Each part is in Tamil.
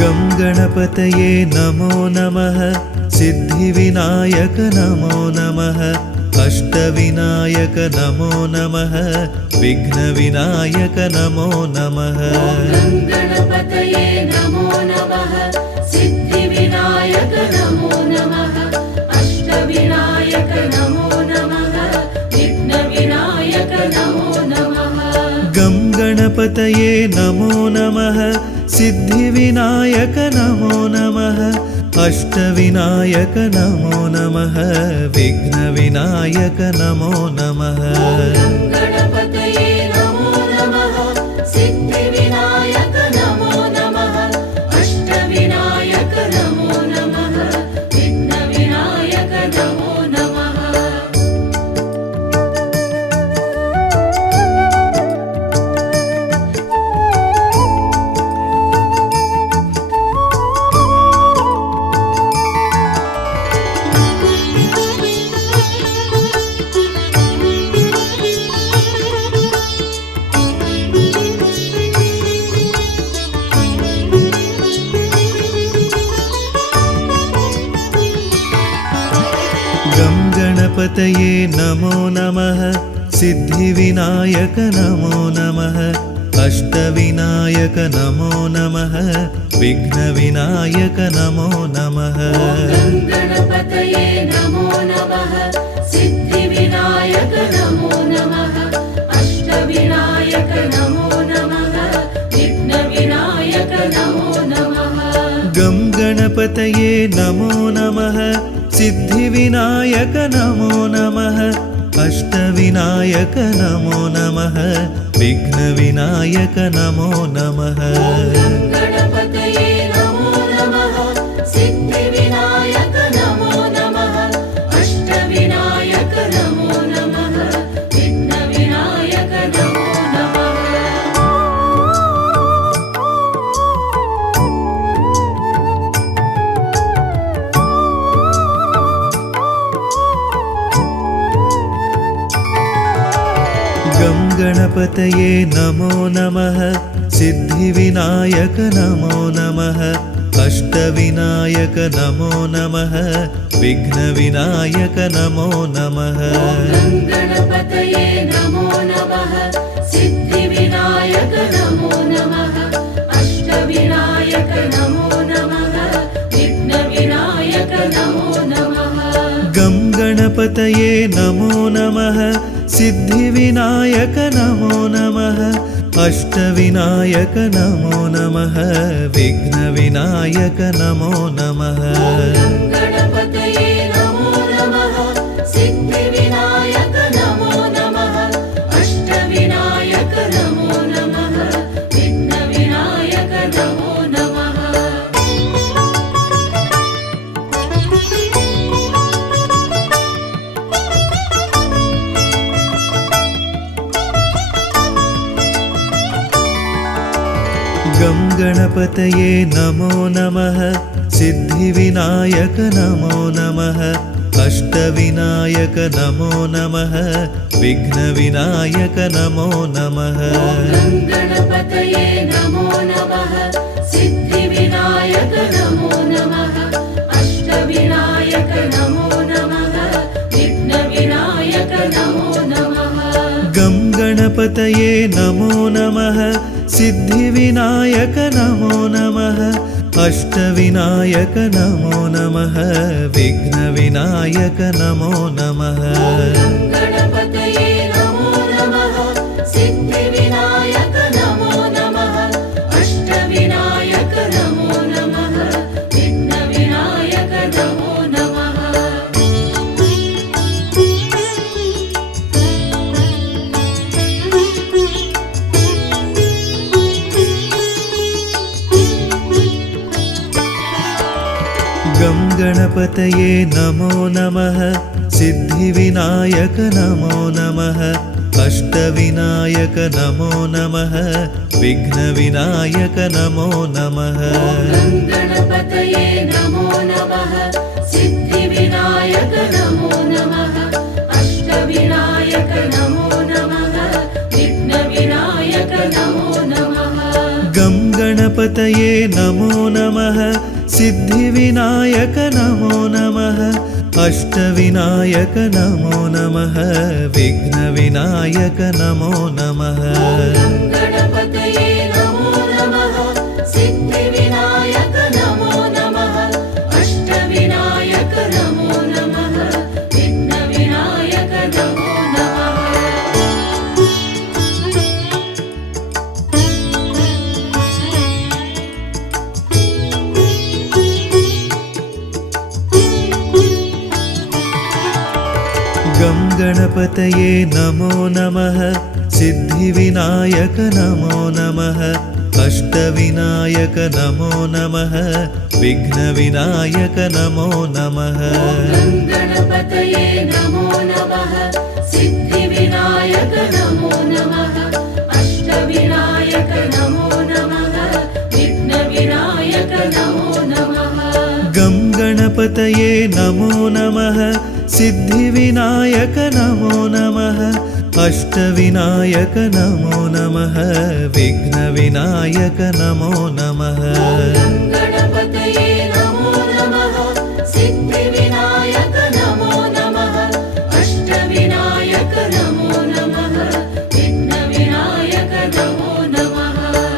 गं गणपतये नमो नमः सिद्धिविनायक नमो नमः अष्टविनायक नमो नमः विघ्नविनायक नमो नमः गं गणपतये नमो नमः सिद्धिविनायक नमो नमः अष्टविनायक नमो नमः विघ्नविनायक नमो नमः गं गणपतये नमो नमः सिद्धिविनायक नमो नमः अष्टविनायक नमो नमः विघ्नविनायक नमो नमः गं गणपतये नमो नमः सिद्धिविनायक नमो नमः अष्टविनायक नमो नमः विघ्नविनायक नमो नमः गं गणपतये नमो नमः सिद्धिविनायक नमो नमः अष्टविनायक नमो नमः विघ्नविनायक नमो नमः गं गणपतये नमो नमः सिद्धिविनायक नमो नमः अष्टविनायक नमो नमः विघ्नविनायक नमो नमः गं गणपतये नमो नमः सिद्धिविनायक नमो नमः अष्टविनायक नमो नमः विघ्नविनायक नमो नमः गं गणपतये नमो नमः सिद्धिविनायक नमो नमः अष्टविनायक नमो नमः विघ्नविनायक नमो नमः गं गणपतये नमो नमः सिद्धिविनायक नमो नमः अष्टविनायक नमो नमः विघ्नविनायक नमो नमः गं गणपतये नमो नमः सिद्धिविनायक नमो नमः अष्टविनायक नमो नमः विघ्नविनायक नमो नमः गं गणपतये नमो नमः सिद्धिविनायक नमो नमः अष्टविनायक नमो नमः विघ्नविनायक नमो नमः गं गणपतये नमो नमः सिद्धिविनायक नमो नमः अष्टविनायक नमो नमः विघ्नविनायक नमो नमः गं गणपतये नमो नमः सिद्धिविनायक नमो नमः अष्टविनायक नमो नमः विघ्नविनायक नमो नमः गं गणपतये नमो नमः सिद्धिविनायक नमो नमः अष्टविनायक नमो नमः विघ्नविनायक नमो नमः गं गणपतये नमो नमः सिद्धिविनायक नमो नमः अष्टविनायक नमो नमः विघ्नविनायक नमो नमः गं गणपतये नमो नमः सिद्धिविनायक नमो नमः अष्टविनायक नमो नमः विघ्नविनायक नमो नमः गं गणपतये नमो नमः सिद्धिविनायक नमो नमः अष्टविनायक नमो नमः विघ्नविनायक नमो नमः गं गणपतये नमो नमः सिद्धिविनायक नमो नमः अष्टविनायक नमो नमः विघ्नविनायक नमो नमः गं गणपतये गङ्गणपतये नमो नमः सिद्धिविनायक नमो नमः अष्टविनायक नमो नमः विघ्नविनायक नमो नमः गणपतये नमो नमः सिद्धिविनायक नमो नमः अष्टविनायक नमो नमः विघ्नविनायक नमो नमः गं गणपतये नमो नमः सिद्धिविनायक नमो नमः अष्टविनायक नमो नमः विघ्नविनायक नमो नमः गणपतये नमो नमः सिद्धिविनायक नमो नमः अष्टविनायक नमो नमः विघ्नविनायक नमो नमः गं गणपतये नमो नमः सिद्धिविनायक नमो नमः अष्टविनायक नमो नमः विघ्नविनायक नमो नमः गणपतये नमो नमः सिद्धिविनायक नमो नमः अष्टविनायक नमो नमः विघ्नविनायक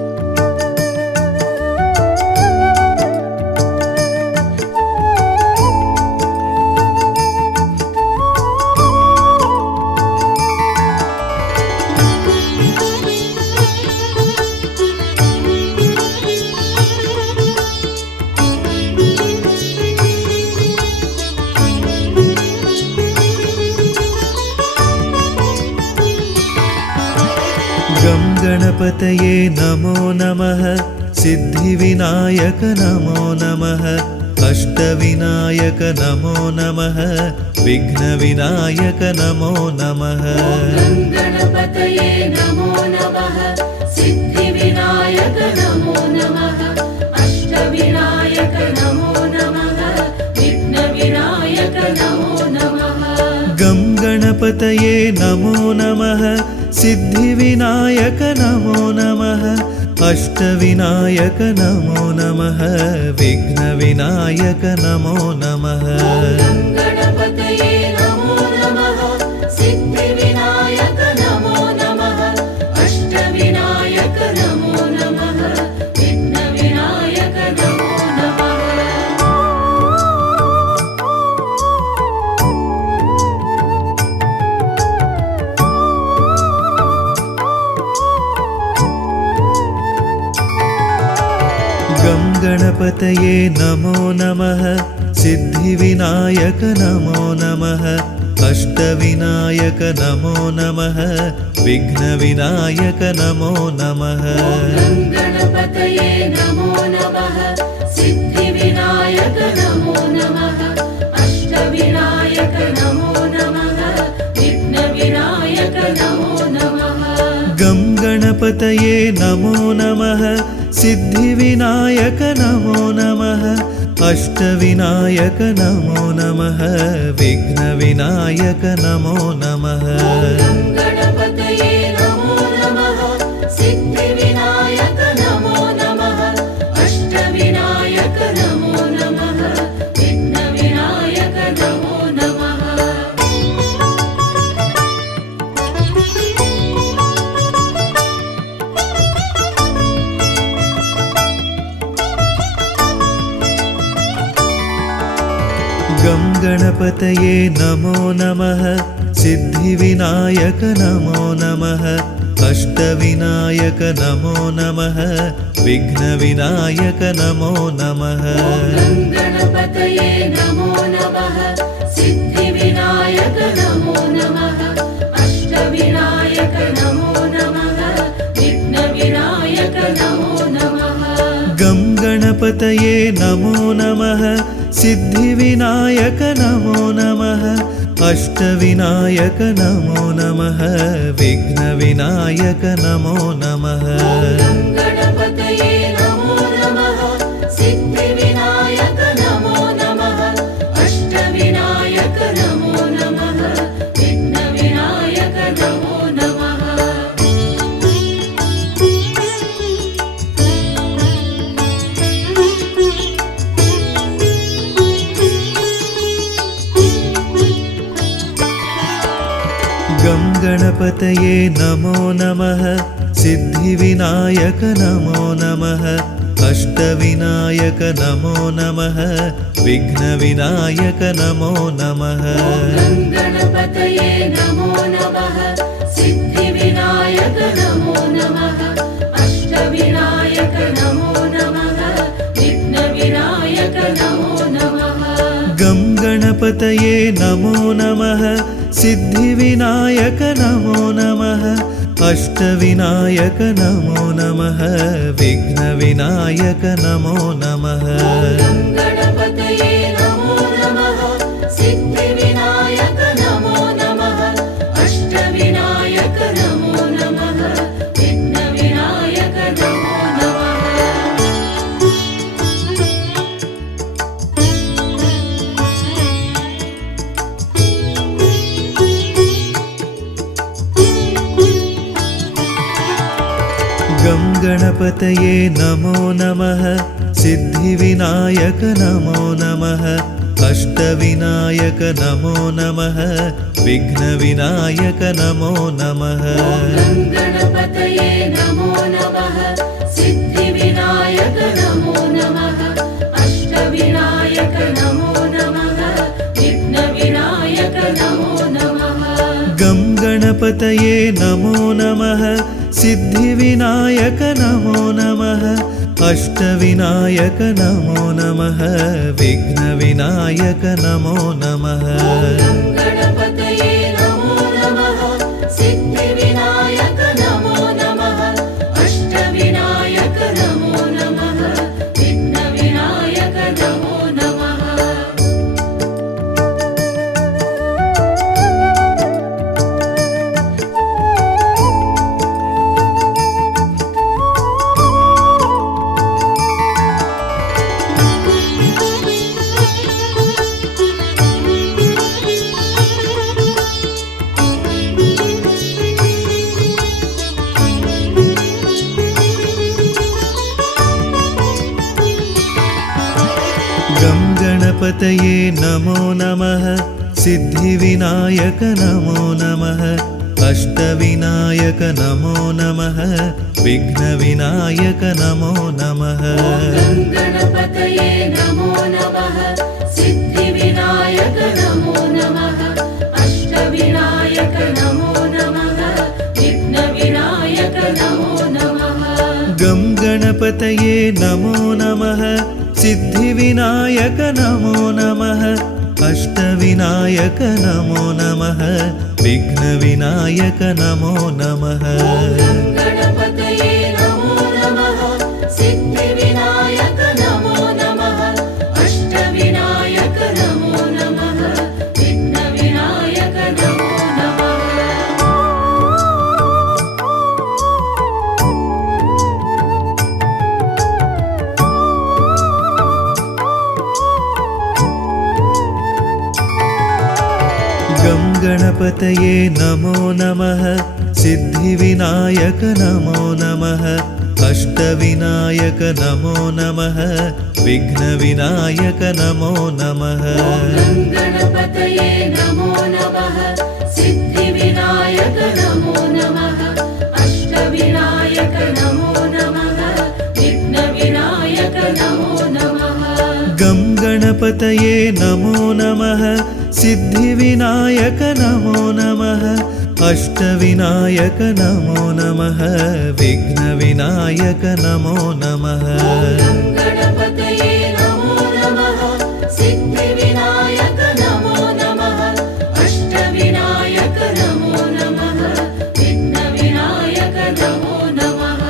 नमो नमः गं गणपतये नमो नमः सिद्धिविनायक नमो नमः अष्टविनायक नमो नमः विघ्नविनायक नमो नमः गणपतये नमो नमः सिद्धिविनायक नमो नमः अष्टविनायक नमो नमः विघ्नविनायक नमो नमः गं गणपतये नमो नमः सिद्धिविनायक नमो नमः अष्टविनायक नमो नमः विघ्नविनायक नमो नमः गणपतये नमो नमः सिद्धिविनायक नमो नमः अष्टविनायक नमो नमः विघ्नविनायक नमो नमः गं गणपतये नमो नमः सिद्धिविनायक नमो नमः अष्टविनायक नमो नमः विघ्नविनायक नमो नमः गणपतये नमो नमः सिद्धिविनायक नमो नमः अष्टविनायक नमो नमः विघ्नविनायक नमो नमः गं गणपतये नमो नमः सिद्धिविनायक नमो नमः अष्टविनायक नमो नमः विघ्नविनायक नमो नमः गणपतये नमो नमः सिद्धिविनायक नमो नमः अष्टविनायक नमो नमः विघ्नविनायक नमो नमः गं गणपतये नमो नमः सिद्धिविनायक नमो नमः अष्टविनायक नमो नमः विघ्नविनायक नमो नमः गणपतये नमो नमः सिद्धिविनायक नमो नमः अष्टविनायक नमो नमः विघ्नविनायक नमो नमः गं गणपतये नमो नमः सिद्धिविनायक नमो नमः अष्टविनायक नमो नमः विघ्नविनायक नमो नमः गणपतये नमो नमः सिद्धिविनायक नमो नमः अष्टविनायक नमो नमः विघ्नविनायक नमो नमः गणपतये नमो नमः सिद्धिविनायक नमो नमः अष्टविनायक नमो नमः विघ्नविनायक नमो नमः गं गणपतये नमो नमः सिद्धिविनायक नमो नमः अष्टविनायक नमो नमः विघ्नविनायक नमो नमः गं गणपतये नमो नमः सिद्धिविनायक नमो नमः अष्टविनायक नमो नमः विघ्नविनायक नमो नमः गं गणपतये नमो नमः सिद्धिविनायक नमो नमः अष्टविनायक नमो नमः विघ्नविनायक नमो नमः गं गणपतये नमो नमः सिद्धिविनायक नमो नमः अष्टविनायक नमो नमः विघ्नविनायक नमो नमः गं गणपतये नमो नमः सिद्धिविनायक नमो नमः अष्टविनायक नमो नमः विघ्नविनायक नमो नमः गं गणपतये नमो नमः सिद्धिविनायक नमो नमः अष्टविनायक नमो नमः विघ्नविनायक नमो नमः गं गणपतये नमो नमः सिद्धिविनायक नमो नमः अष्टविनायक नमो नमः विघ्नविनायक नमो नमः गं गणपतये नमो नमः सिद्धिविनायक नमो नमः अष्टविनायक नमो नमः विघ्नविनायक नमो नमः गं गणपतये नमो नमः सिद्धिविनायक नमो नमः अष्टविनायक नमो नमः विघ्नविनायक नमो नमः गं गणपतये नमो नमः सिद्धिविनायक नमो नमः अष्टविनायक नमो नमः विघ्नविनायक नमो नमः गं गणपतये नमो नमः सिद्धिविनायक नमो नमः अष्टविनायक नमो नमः विघ्नविनायक नमो नमः गं गणपतये नमो नमः सिद्धिविनायक नमो नमः अष्टविनायक नमो नमः विघ्नविनायक नमो नमः गं गणपतये नमो नमः सिद्धिविनायक नमो नमः अष्टविनायक नमो नमः विघ्नविनायक नमो नमः गं गणपतये नमो नमः सिद्धिविनायक नमो नमः अष्टविनायक नमो नमः विघ्नविनायक नमो नमः गं गणपतये नमो नमः सिद्धिविनायक नमो नमः अष्टविनायक नमो नमः विघ्नविनायक नमो नमः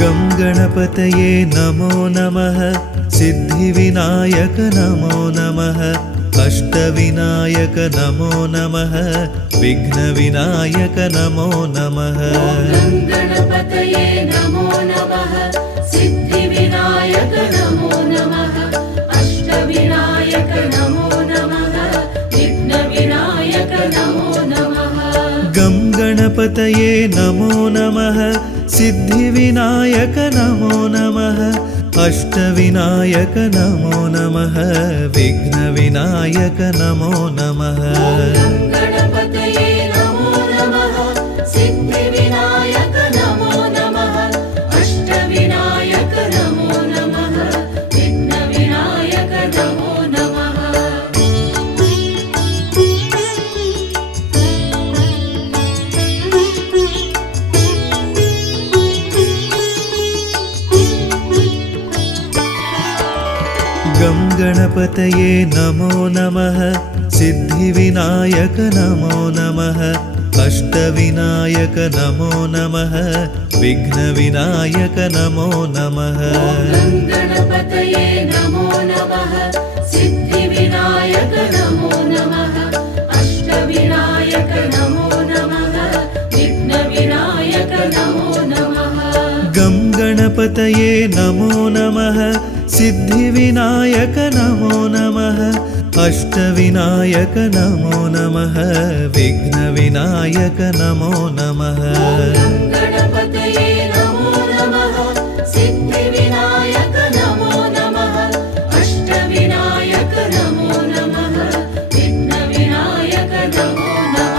गं गणपतये नमो नमः सिद्धिविनायक नमो नमः अष्टविनायक नमो नमः विघ्नविनायक नमो नमः गं गणपतये नमो नमः सिद्धिविनायक नमो नमः अष्टविनायक नमो नमः विघ्नविनायक नमो नमः गं गणपतये गङ्गणपतये नमो नमः सिद्धिविनायक नमो नमः अष्टविनायक नमो नमः विघ्नविनायक नमो नमः गणपतये नमो नमः सिद्धिविनायक नमो नमः अष्टविनायक नमो नमः विघ्नविनायक नमो नमः गं गणपतये नमो नमः सिद्धिविनायक नमो नमः अष्टविनायक नमो नमः विघ्नविनायक नमो नमः गणपतये नमो नमः सिद्धिविनायक नमो नमः अष्टविनायक नमो नमः विघ्नविनायक नमो नमः गं गणपतये नमो नमः सिद्धिविनायक नमो नमः अष्टविनायक नमो नमः विघ्नविनायक नमो नमः गणपतये नमो नमः सिद्धिविनायक नमो नमः अष्टविनायक नमो नमः विघ्नविनायक नमो नमः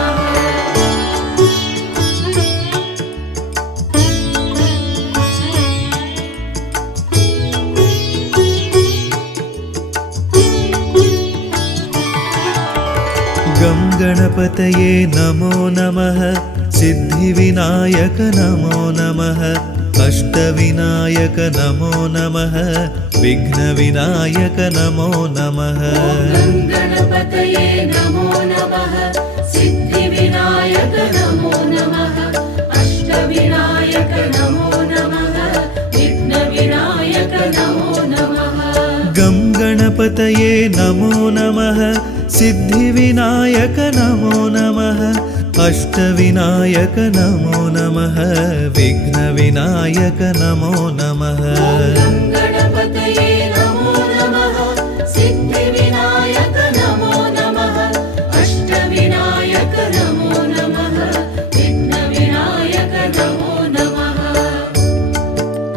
गं गणपतये नमो नमः सिद्धिविनायक नमो नमः अष्टविनायक नमो नमः विघ्नविनायक नमो नमः गणपतये नमो नमः सिद्धिविनायक नमो नमः अष्टविनायक नमो नमः विघ्नविनायक नमो नमः गं गणपतये नमो नमः सिद्धिविनायक नमो नमः अष्टविनायक नमो नमः विघ्नविनायक नमो नमः गणपतये नमो नमः सिद्धिविनायक नमो नमः अष्टविनायक नमो नमः विघ्नविनायक नमो नमः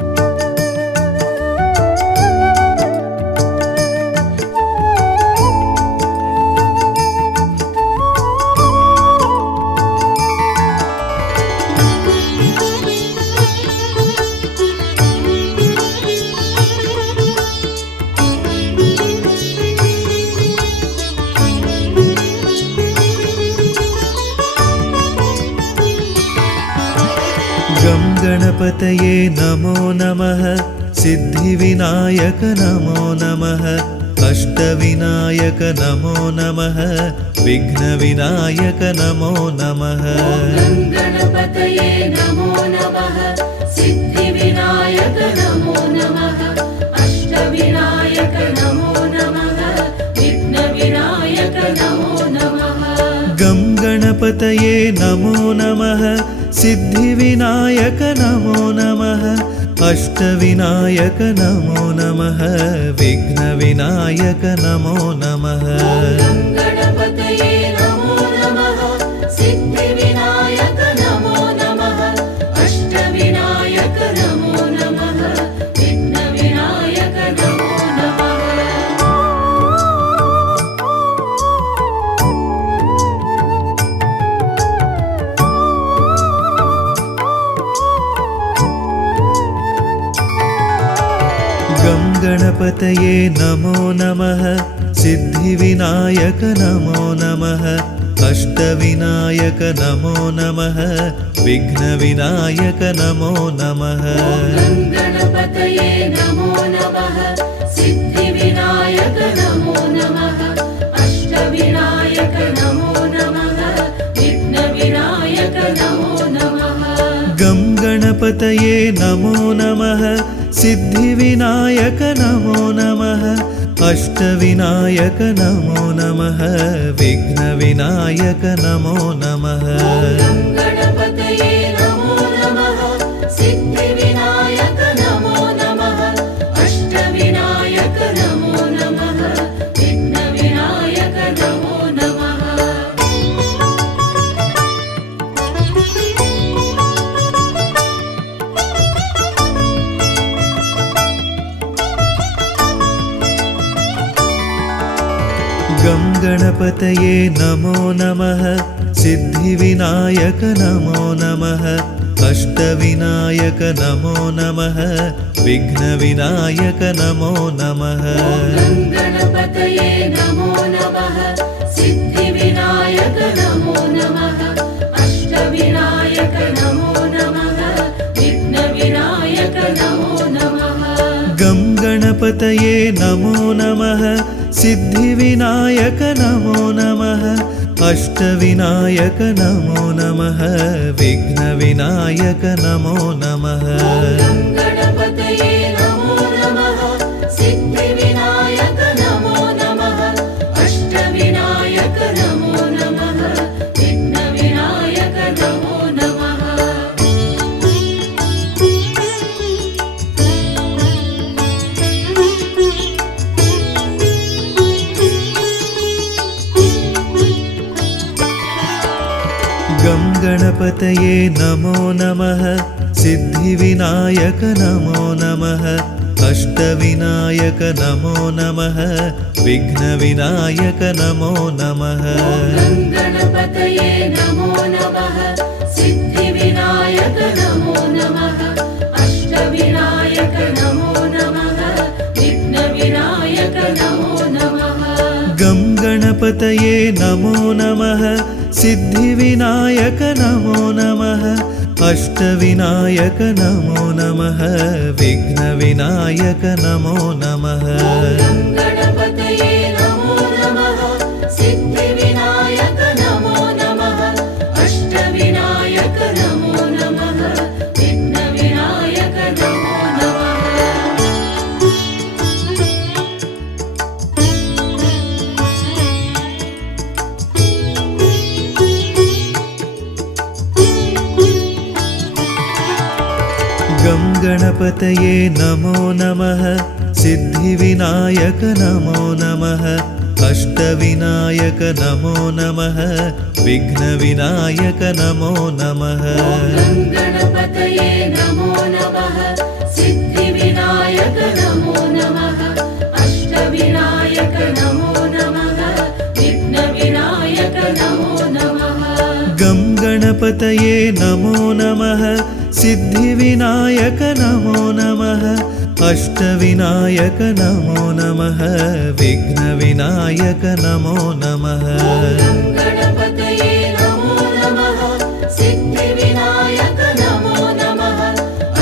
गं गणपतये नमो नमः सिद्धिविनायक नमो नमः अष्टविनायक नमो नमः विघ्नविनायक नमो नमः गणपतये नमो नमः सिद्धिविनायक नमो नमः अष्टविनायक नमो नमः विघ्नविनायक नमो नमः गं गणपतये नमो नमः सिद्धिविनायक नमो नमः अष्टविनायक नमो नमः विघ्नविनायक नमो नमः गणपतये नमो नमः सिद्धिविनायक नमो नमः अष्टविनायक नमो नमः विघ्नविनायक नमो नमः गं गणपतये नमो नमः सिद्धिविनायक नमो नमः अष्टविनायक नमो नमः विघ्नविनायक नमो नमः गणपतये नमो नमः सिद्धिविनायक नमो नमः अष्टविनायक नमो नमः विघ्नविनायक नमो नमः गं गणपतये नमो नमः सिद्धिविनायक नमो नमः अष्टविनायक नमो नमः विघ्नविनायक नमो नमः गणपतये नमो नमः सिद्धिविनायक नमो नमः अष्टविनायक नमो नमः विघ्नविनायक नमो नमः गङ्गणपतये नमो नमः सिद्धिविनायक नमो नमः अष्टविनायक नमो नमः विघ्नविनायक नमो नमः गणपतये नमो नमः सिद्धिविनायक नमो नमः अष्टविनायक नमो नमः विघ्नविनायक नमो नमः गं गणपतये नमो नमः सिद्धिविनायक नमो नमः अष्टविनायक नमो नमः विघ्नविनायक नमो नमः गणपतये नमो नमः सिद्धिविनायक नमो नमः अष्टविनायक नमो नमः विघ्नविनायक नमो नमः गं गणपतये नमो नमः सिद्धिविनायक नमो नमः अष्टविनायक नमो नमः विघ्नविनायक नमो नमः गणपतये नमो नमः सिद्धिविनायक नमो नमः अष्टविनायक नमो नमः विघ्नविनायक नमो नमः गं गणपतये नमो नमः सिद्धिविनायक नमो नमः अष्टविनायक नमो नमः विघ्नविनायक नमो नमः गणपतये नमो नमः सिद्धिविनायक नमो नमः अष्टविनायक नमो नमः विघ्नविनायक नमो नमः गं गणपतये नमो नमः सिद्धिविनायक नमो नमः अष्टविनायक नमो नमः विघ्नविनायक नमो नमः गणपतये नमो नमः सिद्धिविनायक नमो नमः अष्टविनायक नमो नमः विघ्नविनायक नमो नमः गं गणपतये नमो नमः सिद्धिविनायक नमो नमः अष्टविनायक नमो नमः विघ्नविनायक नमो नमः गणपतये नमो नमः सिद्धिविनायक नमो नमः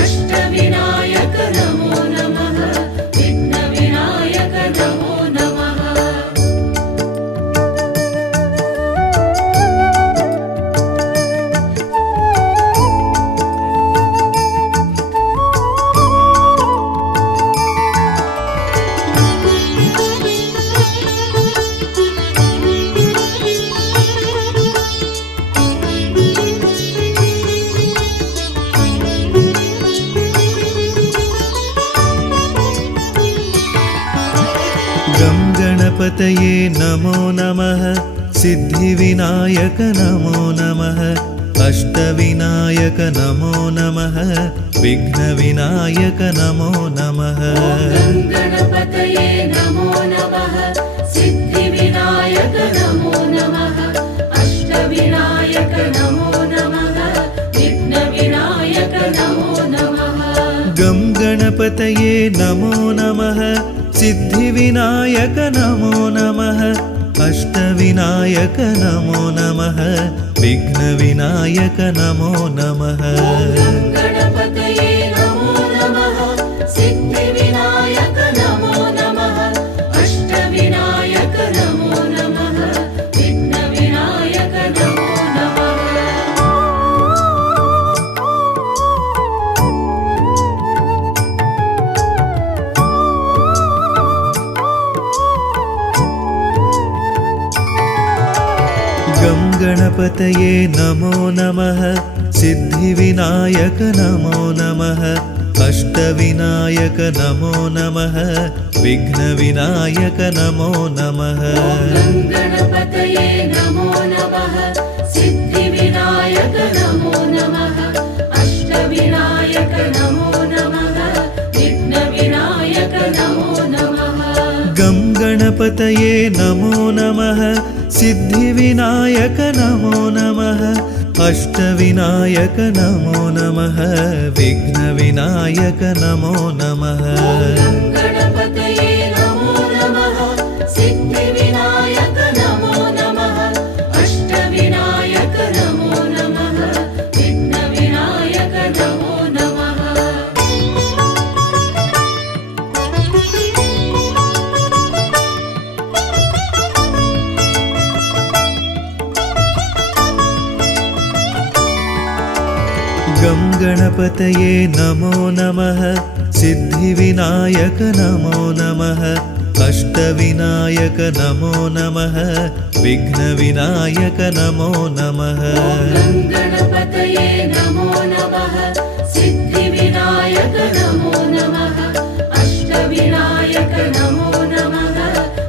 अष्टविनायक नमो नमः विघ्नविनायक नमो नमः गं गणपतये नमो नमः सिद्धिविनायक नमो नमः अष्टविनायक नमो नमः विघ्नविनायक नमो नमः गणपतये नमो नमः सिद्धिविनायक नमो नमः अष्टविनायक नमो नमः विघ्नविनायक नमो नमः गं गणपतये नमो नमः सिद्धिविनायक नमो नमः अष्टविनायक नमो नमः विघ्नविनायक नमो नमः गणपतये नमो नमः सिद्धिविनायक नमो नमः अष्टविनायक नमो नमः विघ्नविनायक नमो नमः गं गणपतये नमो नमः सिद्धिविनायक नमो नमः अष्टविनायक नमो नमः विघ्नविनायक नमो नमः गणपतये नमो नमः सिद्धिविनायक नमो नमः अष्टविनायक नमो नमः विघ्नविनायक नमो नमः गं गणपतये गङ्गणपतये नमो नमः सिद्धिविनायक नमो नमः अष्टविनायक नमो नमः विघ्नविनायक नमो नमः गणपतये नमो नमः सिद्धिविनायक नमो नमः अष्टविनायक नमो नमः विघ्नविनायक नमो नमः गं गणपतये नमो नमः सिद्धिविनायक नमो नमः अष्टविनायक नमो नमः विघ्नविनायक नमो नमः गणपतये नमो नमः सिद्धिविनायक नमो नमः अष्टविनायक नमो नमः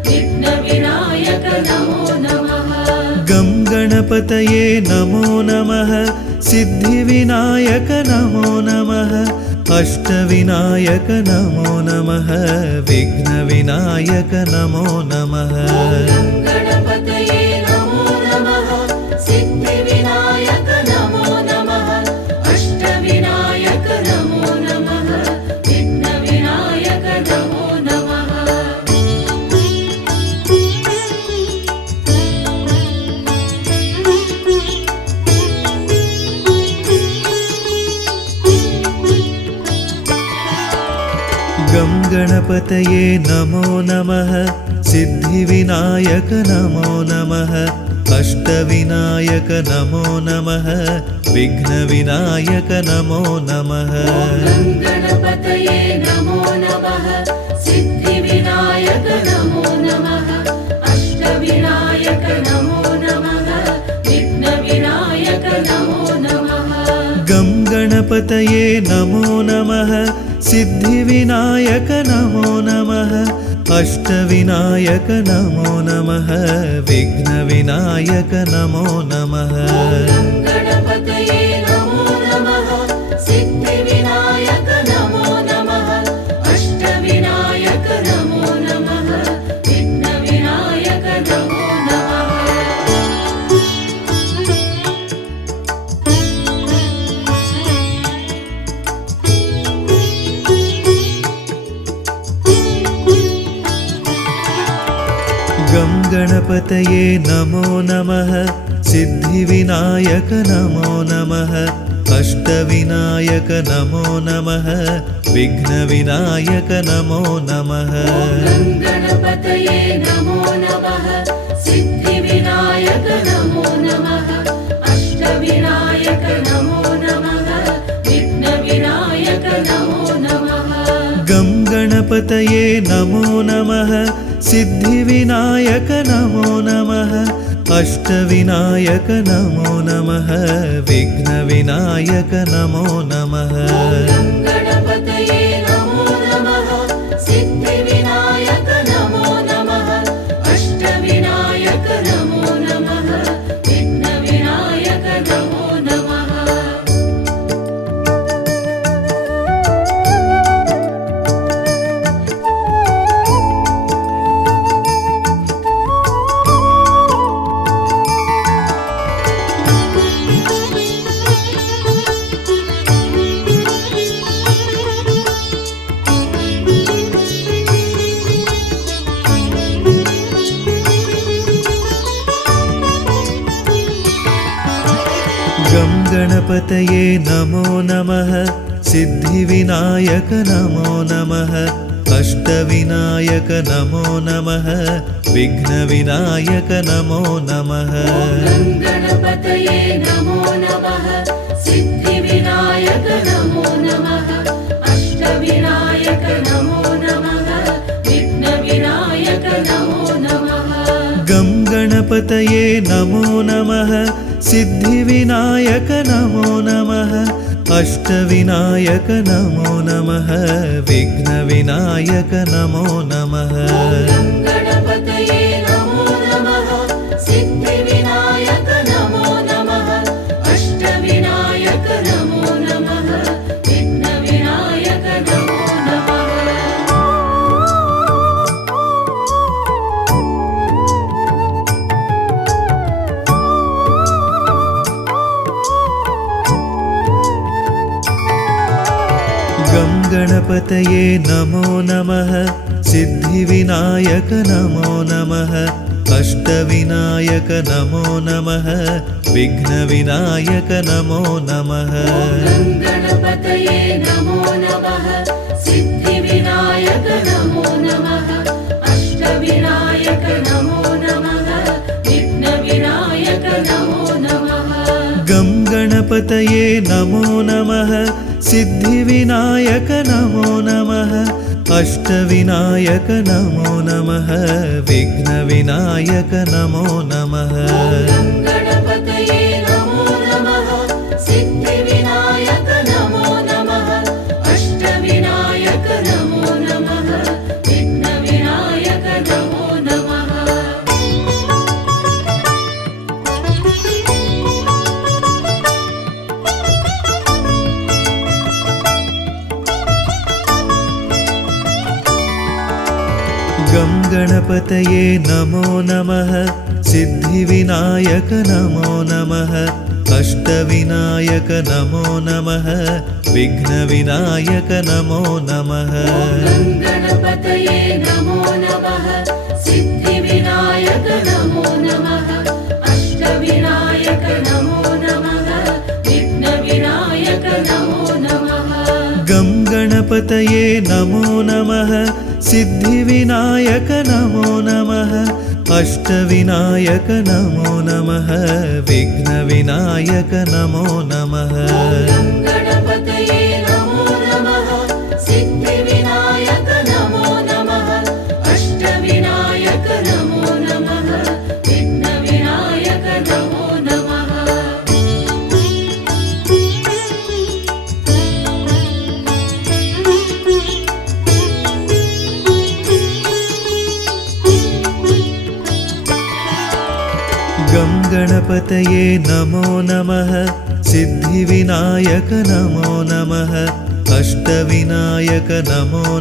विघ्नविनायक नमो नमः गं गणपतये नमो नमः सिद्धिविनायक नमो नमः अष्टविनायक नमो नमः विघ्नविनायक नमो नमः गणपतये नमो नमः सिद्धिविनायक नमो नमः अष्टविनायक नमो नमः विघ्नविनायक नमो नमः गं गणपतये नमो नमः सिद्धिविनायक नमो नमः अष्टविनायक नमो नमः विघ्नविनायक नमो नमः गणपतये नमो नमः सिद्धिविनायक नमो नमः अष्टविनायक नमो नमः विघ्नविनायक नमो नमः गं गणपतये नमो नमः सिद्धिविनायक नमो नमः अष्टविनायक नमो नमः विघ्नविनायक नमो नमः गणपतये नमो नमः सिद्धिविनायक नमो नमः अष्टविनायक नमो नमः विघ्नविनायक नमो नमः गं गणपतये नमो नमः सिद्धिविनायक नमो नमः अष्टविनायक नमो नमः विघ्नविनायक नमो नमः गणपतये नमो नमः सिद्धिविनायक नमो नमः अष्टविनायक नमो नमः विघ्नविनायक नमो नमः गं गणपतये नमो नमः सिद्धिविनायक नमो नमः अष्टविनायक नमो नमः विघ्नविनायक नमो नमः गणपतये नमो नमः सिद्धिविनायक नमो नमः अष्टविनायक नमो नमः विघ्नविनायक नमो नमः गं गणपतये नमो नमः सिद्धिविनायक नमो नमः अष्टविनायक नमो नमः विघ्नविनायक नमो नमः गणपतये नमो नमः सिद्धिविनायक नमो नमः अष्टविनायक नमो नमः विघ्नविनायक नमो नमः गं गणपतये नमो नमः सिद्धिविनायक नमो नमः अष्टविनायक नमो नमः विघ्नविनायक नमो नमः गणपतये नमो नमः सिद्धिविनायक नमो नमः अष्टविनायक नमो नमः विघ्नविनायक नमो नमः गणपतये नमो नमः सिद्धिविनायक नमो नमः अष्टविनायक नमो नमः विघ्नविनायक नमो नमः गं गणपतये नमो नमः सिद्धिविनायक नमो नमः अष्टविनायक नमो नमः विघ्नविनायक नमो नमः गं गणपतये नमो नमः सिद्धिविनायक नमो नमः अष्टविनायक नमो नमः विघ्नविनायक नमो नमः गं गणपतये नमो नमः सिद्धिविनायक नमो नमः अष्टविनायक नमो नमः विघ्नविनायक नमो नमः गं गणपतये नमो नमः सिद्धिविनायक नमो नमः अष्टविनायक नमो नमः विघ्नविनायक नमो नमः गं गणपतये नमो नमः सिद्धिविनायक नमो नमः अष्टविनायक नमो नमः विघ्नविनायक नमो नमः गं गणपतये नमो नमः सिद्धिविनायक नमो नमः अष्टविनायक नमो नमः विघ्नविनायक नमो नमः गं गणपतये नमो नमः सिद्धिविनायक नमो नमः अष्टविनायक नमो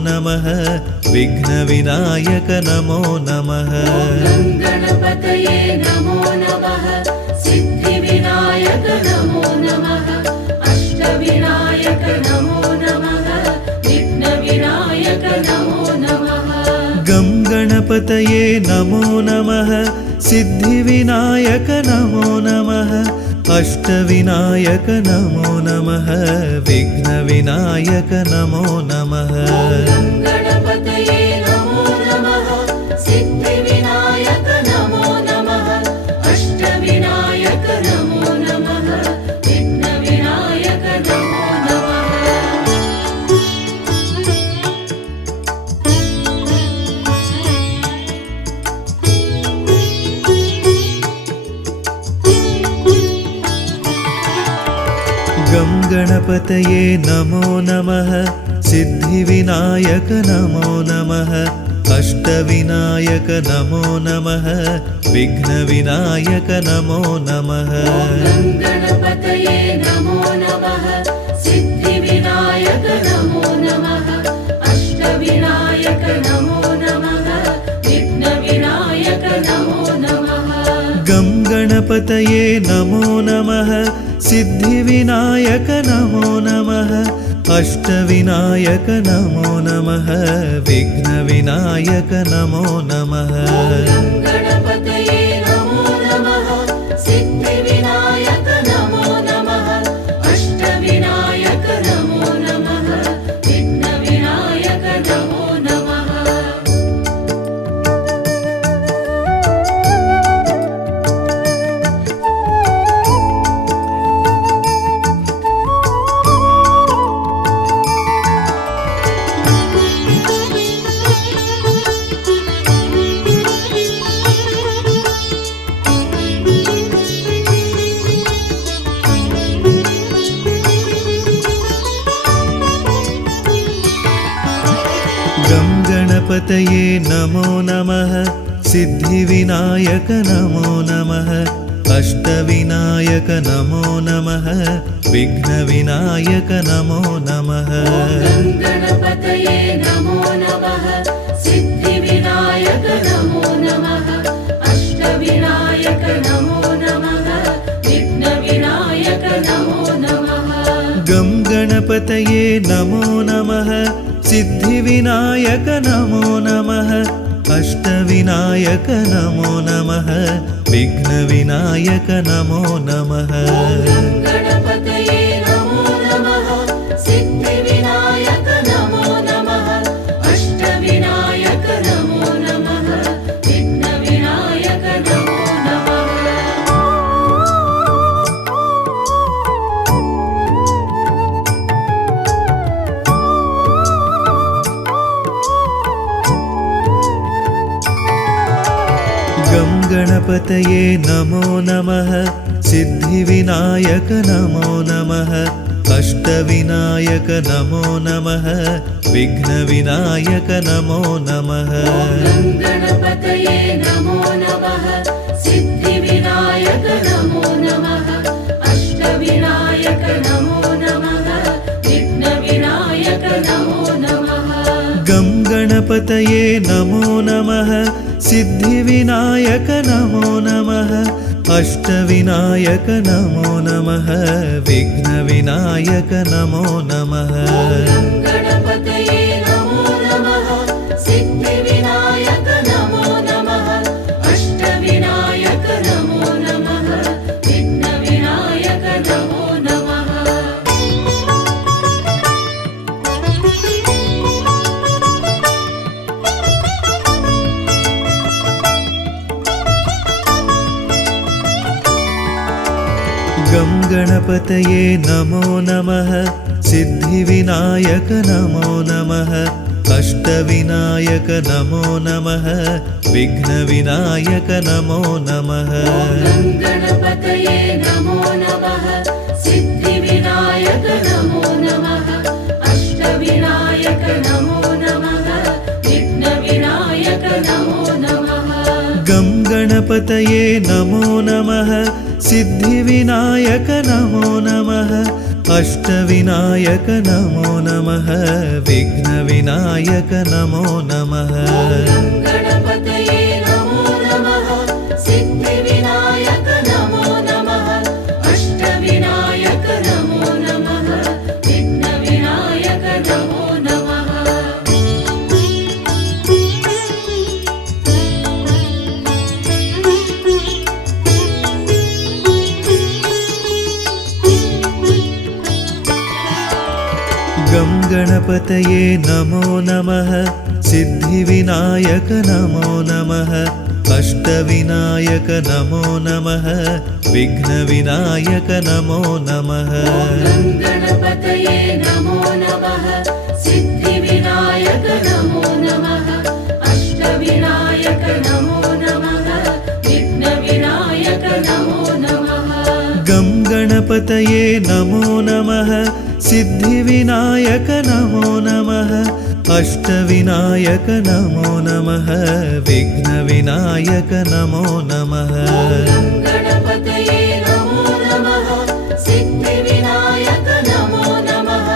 नमः विघ्नविनायक नमो नमः गं गणपतये नमो नमः सिद्धिविनायक नमो नमः अष्टविनायक नमो नमः विघ्नविनायक नमो नमः गं गणपतये नमो नमः सिद्धिविनायक नमो नमः अष्टविनायक नमो नमः विघ्नविनायक नमो नमः गं गणपतये नमो नमः सिद्धिविनायक नमो नमः अष्टविनायक नमो नमः विघ्नविनायक नमो नमः गं गणपतये नमो नमः सिद्धिविनायक नमो नमः अष्टविनायक नमो नमः विघ्नविनायक नमो नमः गं गणपतये नमो नमः सिद्धिविनायक नमो नमः अष्टविनायक नमो नमः विघ्नविनायक नमो नमः गं गणपतये नमो नमः सिद्धिविनायक नमो नमः अष्टविनायक नमो नमः विघ्नविनायक नमो नमः गं गणपतये नमो नमः सिद्धिविनायक नमो नमः अष्टविनायक नमो नमः विघ्नविनायक नमो नमः गं गणपतये नमो नमः सिद्धिविनायक नमो नमः अष्टविनायक नमो नमः विघ्नविनायक नमो नमः गं गणपतये नमो नमः सिद्धिविनायक नमो नमः अष्टविनायक नमो नमः विघ्नविनायक नमो नमः गं गणपतये नमो नमः सिद्धिविनायक नमो नमः अष्टविनायक नमो नमः विघ्नविनायक नमो नमः गं गणपतये गणपतये नमो नमः सिद्धिविनायक नमो नमः अष्टविनायक नमो नमः विघ्नविनायक नमो नमः गणपतये नमो नमः सिद्धिविनायक नमो नमः अष्टविनायक नमो नमः विघ्नविनायक नमो नमः गं गणपतये नमो नमः सिद्धिविनायक नमो नमः अष्टविनायक नमो नमः विघ्नविनायक नमो नमः गणपतये नमो नमः सिद्धिविनायक नमो नमः अष्टविनायक नमो नमः विघ्नविनायक नमो नमः गं गणपतये नमो नमः सिद्धिविनायक नमो नमः अष्टविनायक नमो नमः विघ्नविनायक नमो नमः गणपतये नमो नमः सिद्धिविनायक नमो नमः अष्टविनायक नमो नमः विघ्नविनायक नमो नमः गं गणपतये नमो नमः सिद्धिविनायक नमो नमः अष्टविनायक नमो नमः विघ्नविनायक नमो नमः गणपतये नमो नमः सिद्धिविनायक नमो नमः अष्टविनायक नमो नमः विघ्नविनायक नमो नमः गं गणपतये नमो नमः सिद्धिविनायक नमो नमः अष्टविनायक नमो नमः विघ्नविनायक नमो नमः गणपतये नमो नमः सिद्धिविनायक नमो नमः अष्टविनायक नमो नमः विघ्नविनायक नमो नमः गं गणपतये नमो नमः सिद्धिविनायक नमो नमः अष्टविनायक नमो नमः विघ्नविनायक नमो नमः गणपतये नमो नमः सिद्धिविनायक नमो नमः अष्टविनायक नमो नमः विघ्नविनायक नमो नमः गं गणपतये नमो नमः सिद्धिविनायक नमो नमः अष्टविनायक नमो नमः विघ्नविनायक नमो नमः गणपतये नमो नमः सिद्धिविनायक नमो नमः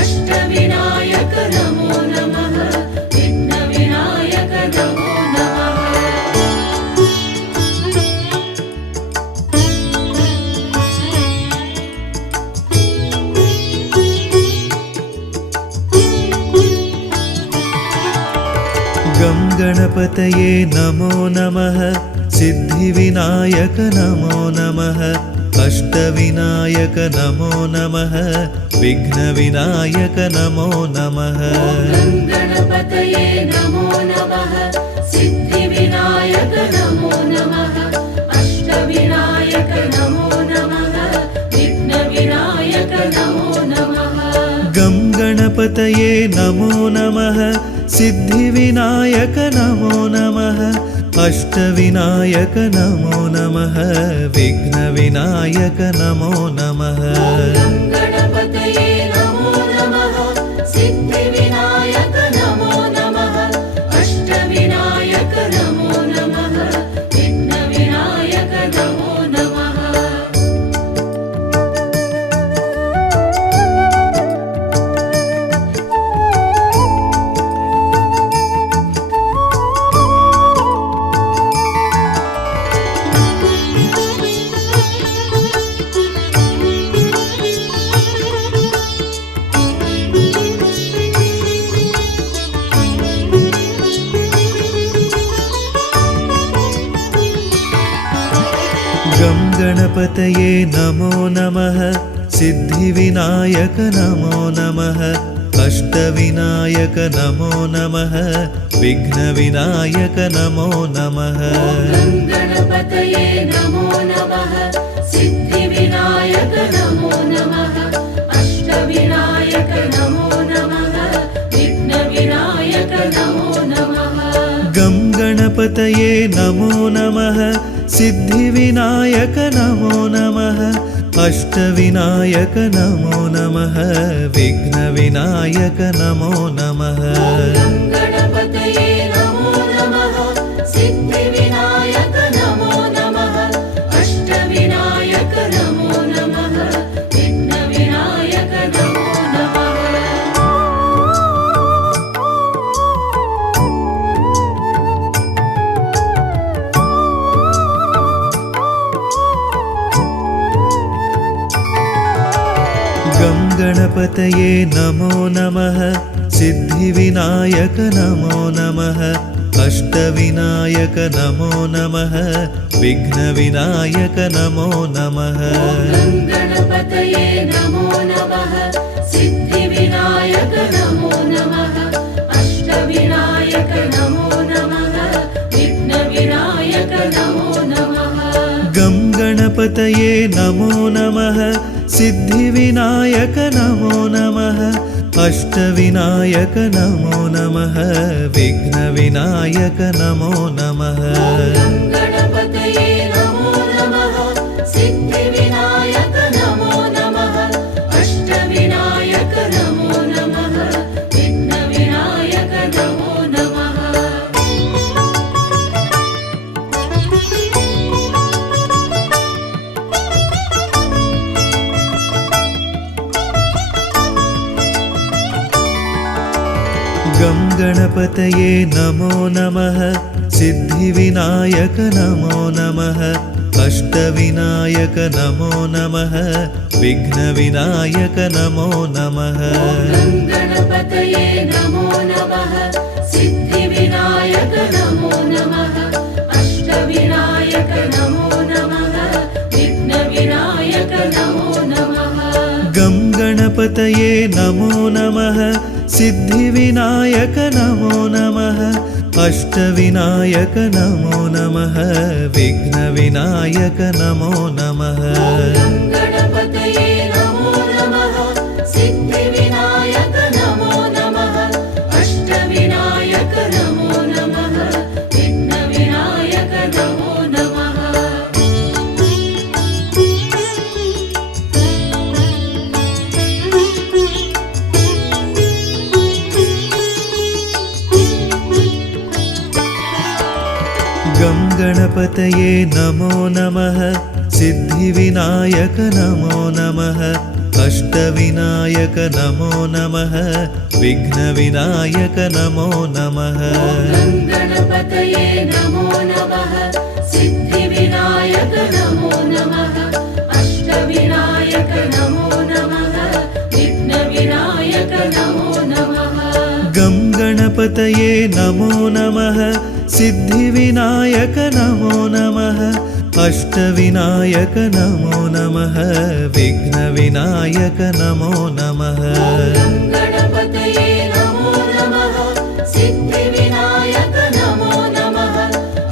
अष्टविनायक नमो नमः विघ्नविनायक नमो नमः गं गणपतये नमो नमः सिद्धिविनायक नमो नमः अष्टविनायक नमो नमः विघ्नविनायक नमो नमः गणपतये नमो नमः सिद्धिविनायक नमो नमः अष्टविनायक नमो नमः विघ्नविनायक नमो नमः गं गणपतये नमो नमः सिद्धिविनायक नमो नमः अष्टविनायक नमो नमः विघ्नविनायक नमो नमः गणपतये नमो नमः सिद्धिविनायक नमो नमः अष्टविनायक नमो नमः विघ्नविनायक नमो नमः गणपतये नमो नमः सिद्धिविनायक नमो नमः अष्टविनायक नमो नमः विघ्नविनायक नमो नमः गं गणपतये नमो नमः सिद्धिविनायक नमो नमः अष्टविनायक नमो नमः विघ्नविनायक नमो नमः गं गणपतये नमो नमः सिद्धिविनायक नमो नमः अष्टविनायक नमो नमः विघ्नविनायक नमो नमः गं गणपतये नमो नमः सिद्धिविनायक नमो नमः अष्टविनायक नमो नमः विघ्नविनायक नमो नमः गं गणपतये नमो नमः सिद्धिविनायक नमो नमः अष्टविनायक नमो नमः विघ्नविनायक नमो नमः गं गणपतये नमो नमः सिद्धिविनायक नमो नमः अष्टविनायक नमो नमः विघ्नविनायक नमो नमः गं गणपतये नमो नमः सिद्धिविनायक नमो नमः अष्टविनायक नमो नमः विघ्नविनायक नमो नमः गं गणपतये नमो नमः सिद्धिविनायक नमो नमः अष्टविनायक नमो नमः विघ्नविनायक नमो नमः गं गणपतये नमो नमः सिद्धिविनायक नमो नमः अष्टविनायक नमो नमः विघ्नविनायक नमो नमः गं गणपतये नमो नमः सिद्धिविनायक नमो नमः अष्टविनायक नमो नमः विघ्नविनायक नमो नमः गं गणपतये नमो नमः सिद्धिविनायक नमो नमः अष्टविनायक नमो नमः विघ्नविनायक नमो नमः गं गणपतये नमो नमः सिद्धिविनायक नमो नमः अष्टविनायक नमो नमः विघ्नविनायक नमो नमः गं गणपतये नमो नमः सिद्धिविनायक नमो नमः अष्टविनायक नमो नमः विघ्नविनायक नमो नमः गं गणपतये नमो नमः सिद्धिविनायक नमो नमः अष्टविनायक नमो नमः विघ्नविनायक नमो नमः गं गणपतये नमो नमः सिद्धिविनायक नमो नमः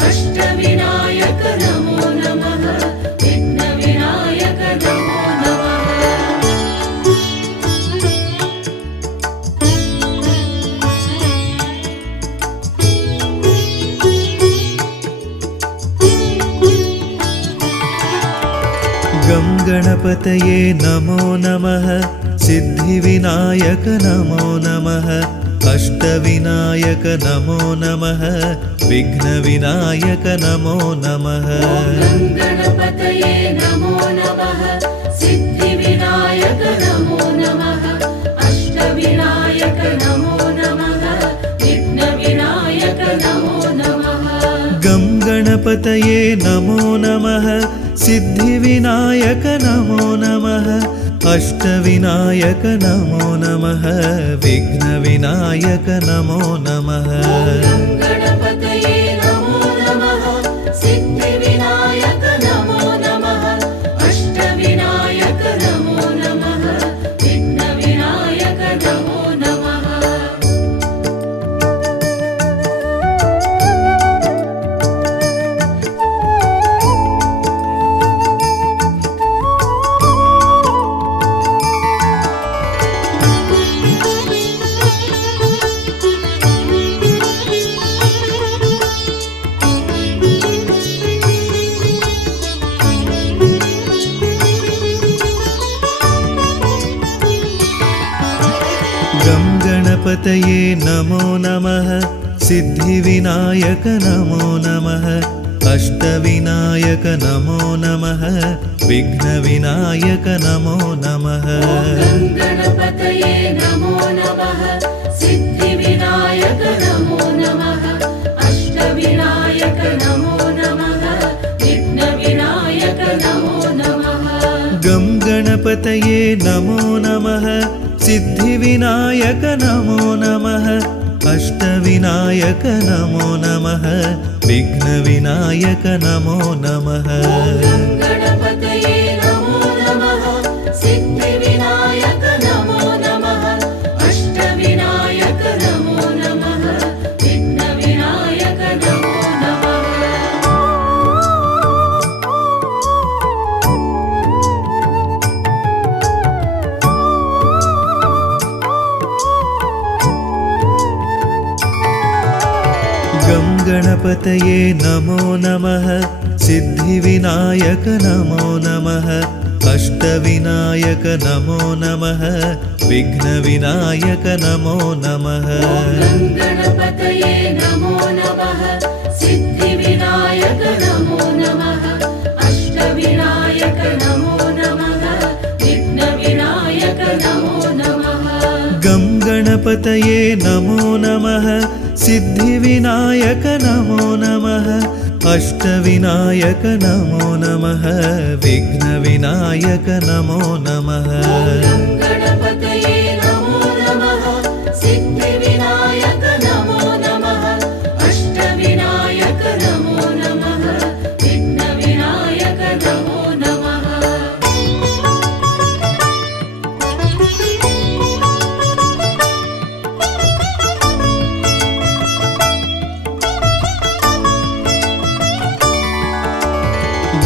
अष्टविनायक नमो नमः विघ्नविनायक नमो नमः गं गणपतये नमो नमः सिद्धिविनायक नमो नमः अष्टविनायक नमो नमः विघ्नविनायक नमो नमः गं गणपतये नमो नमः सिद्धिविनायक नमो नमः अष्टविनायक नमो नमः विघ्नविनायक नमो नमः गं गणपतये नमो नमः सिद्धिविनायक नमो नमः अष्टविनायक नमो नमः विघ्नविनायक नमो नमः गं गणपतये नमो नमः सिद्धिविनायक नमो नमः अष्टविनायक नमो नमः विघ्नविनायक नमो नमः गं गणपतये नमो नमः सिद्धिविनायक नमो नमः गणपतये नमो नमः सिद्धिविनायक नमो नमः अष्टविनायक नमो नमः विघ्नविनायक नमो नमः गं गणपतये नमो नमः सिद्धिविनायक नमो नमः अष्टविनायक नमो नमः विघ्नविनायक नमो नमः गं गणपतये नमो नमः सिद्धिविनायक नमो नमः अष्टविनायक नमो नमः विघ्नविनायक नमो नमः गं गणपतये नमो नमः सिद्धिविनायक नमो नमः अष्टविनायक नमो नमः विघ्नविनायक नमो नमः गं गणपतये नमो नमः सिद्धिविनायक नमो नमः अष्टविनायक नमो नमः विघ्नविनायक नमो नमः गं गणपतये नमो नमः सिद्धिविनायक नमो नमः अष्टविनायक नमो नमः विघ्नविनायक नमो नमः गं गणपतये नमो नमः सिद्धिविनायक नमो नमः अष्टविनायक नमो नमः विघ्नविनायक नमो नमः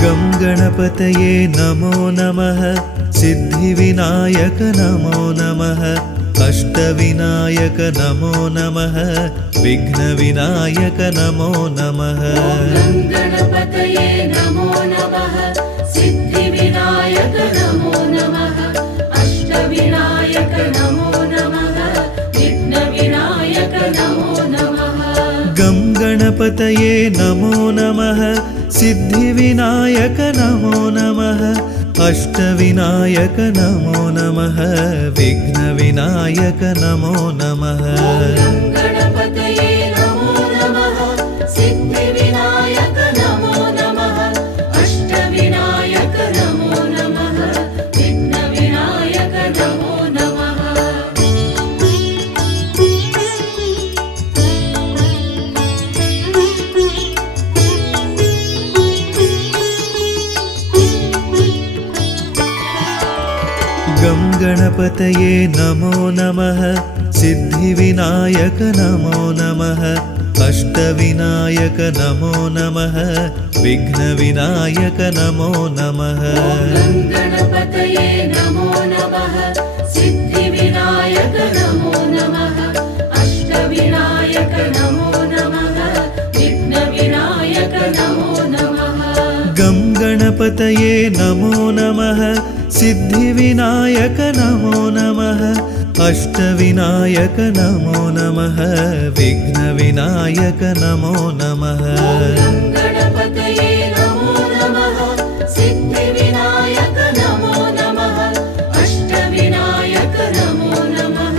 गं गणपतये नमो नमः सिद्धिविनायक नमो नमः अष्टविनायक नमो नमः विघ्नविनायक नमो नमः गं गणपतये नमो नमः सिद्धिविनायक नमो नमः अष्टविनायक नमो नमः विघ्नविनायक नमो नमः गं गणपतये नमो नमः सिद्धिविनायक नमो नमः अष्टविनायक नमो नमः विघ्नविनायक नमो नमः गं गणपतये नमो नमः सिद्धिविनायक नमो नमः अष्टविनायक नमो नमः विघ्नविनायक नमो नमः गं गणपतये नमो नमः सिद्धिविनायक नमो नमः अष्टविनायक नमो नमः विघ्नविनायक नमो नमः गं गणपतये नमो नमः सिद्धिविनायक नमो नमः अष्टविनायक नमो नमः विघ्नविनायक नमो नमः गं गणपतये नमो नमः सिद्धिविनायक नमो नमः अष्टविनायक नमो नमः विघ्नविनायक नमो नमः गं गणपतये नमो नमः सिद्धिविनायक नमो नमः अष्टविनायक नमो नमः विघ्नविनायक नमो नमः गं गणपतये नमो नमः सिद्धिविनायक नमो नमः अष्टविनायक नमो नमः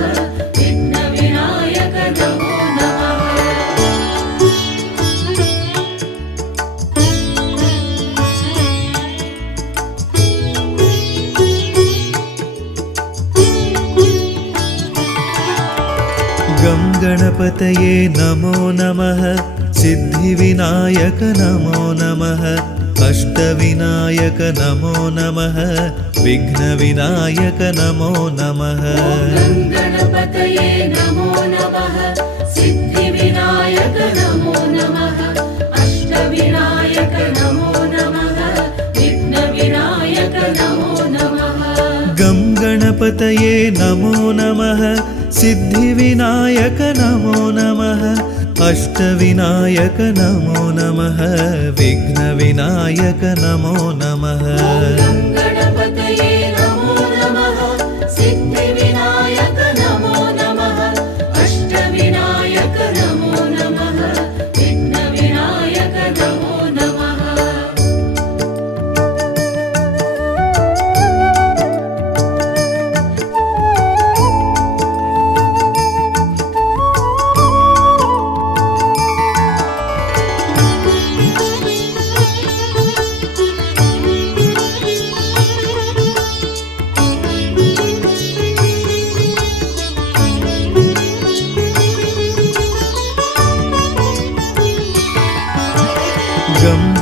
विघ्नविनायक नमो नमः गं गणपतये नमो नमः सिद्धिविनायक नमो नमः अष्टविनायक नमो नमः विघ्नविनायक नमो नमः गं गणपतये नमो नमः सिद्धिविनायक नमो नमः अष्टविनायक नमो नमः विघ्नविनायक नमो नमः गं गणपतये नमो नमः सिद्धिविनायक नमो नमः अष्टविनायक नमो नमः विघ्नविनायक नमो नमः गं गणपतये नमो नमः सिद्धिविनायक नमो नमः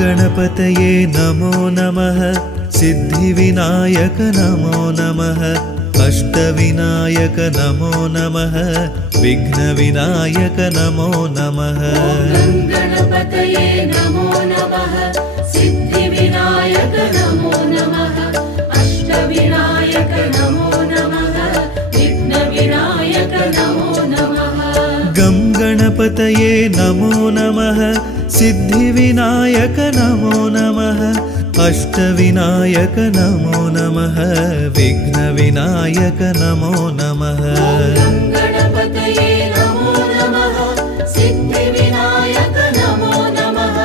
गणपतये नमो नमः सिद्धिविनायक नमो नमः अष्टविनायक नमो नमः विघ्नविनायक नमो नमः गणपतये नमो नमः सिद्धिविनायक नमो नमः अष्टविनायक नमो नमः विघ्नविनायक नमो नमः गं गणपतये नमो नमः सिद्धिविनायक नमो नमः अष्टविनायक नमो नमः विघ्नविनायक नमो नमः गणपतये नमो नमः सिद्धिविनायक नमो नमः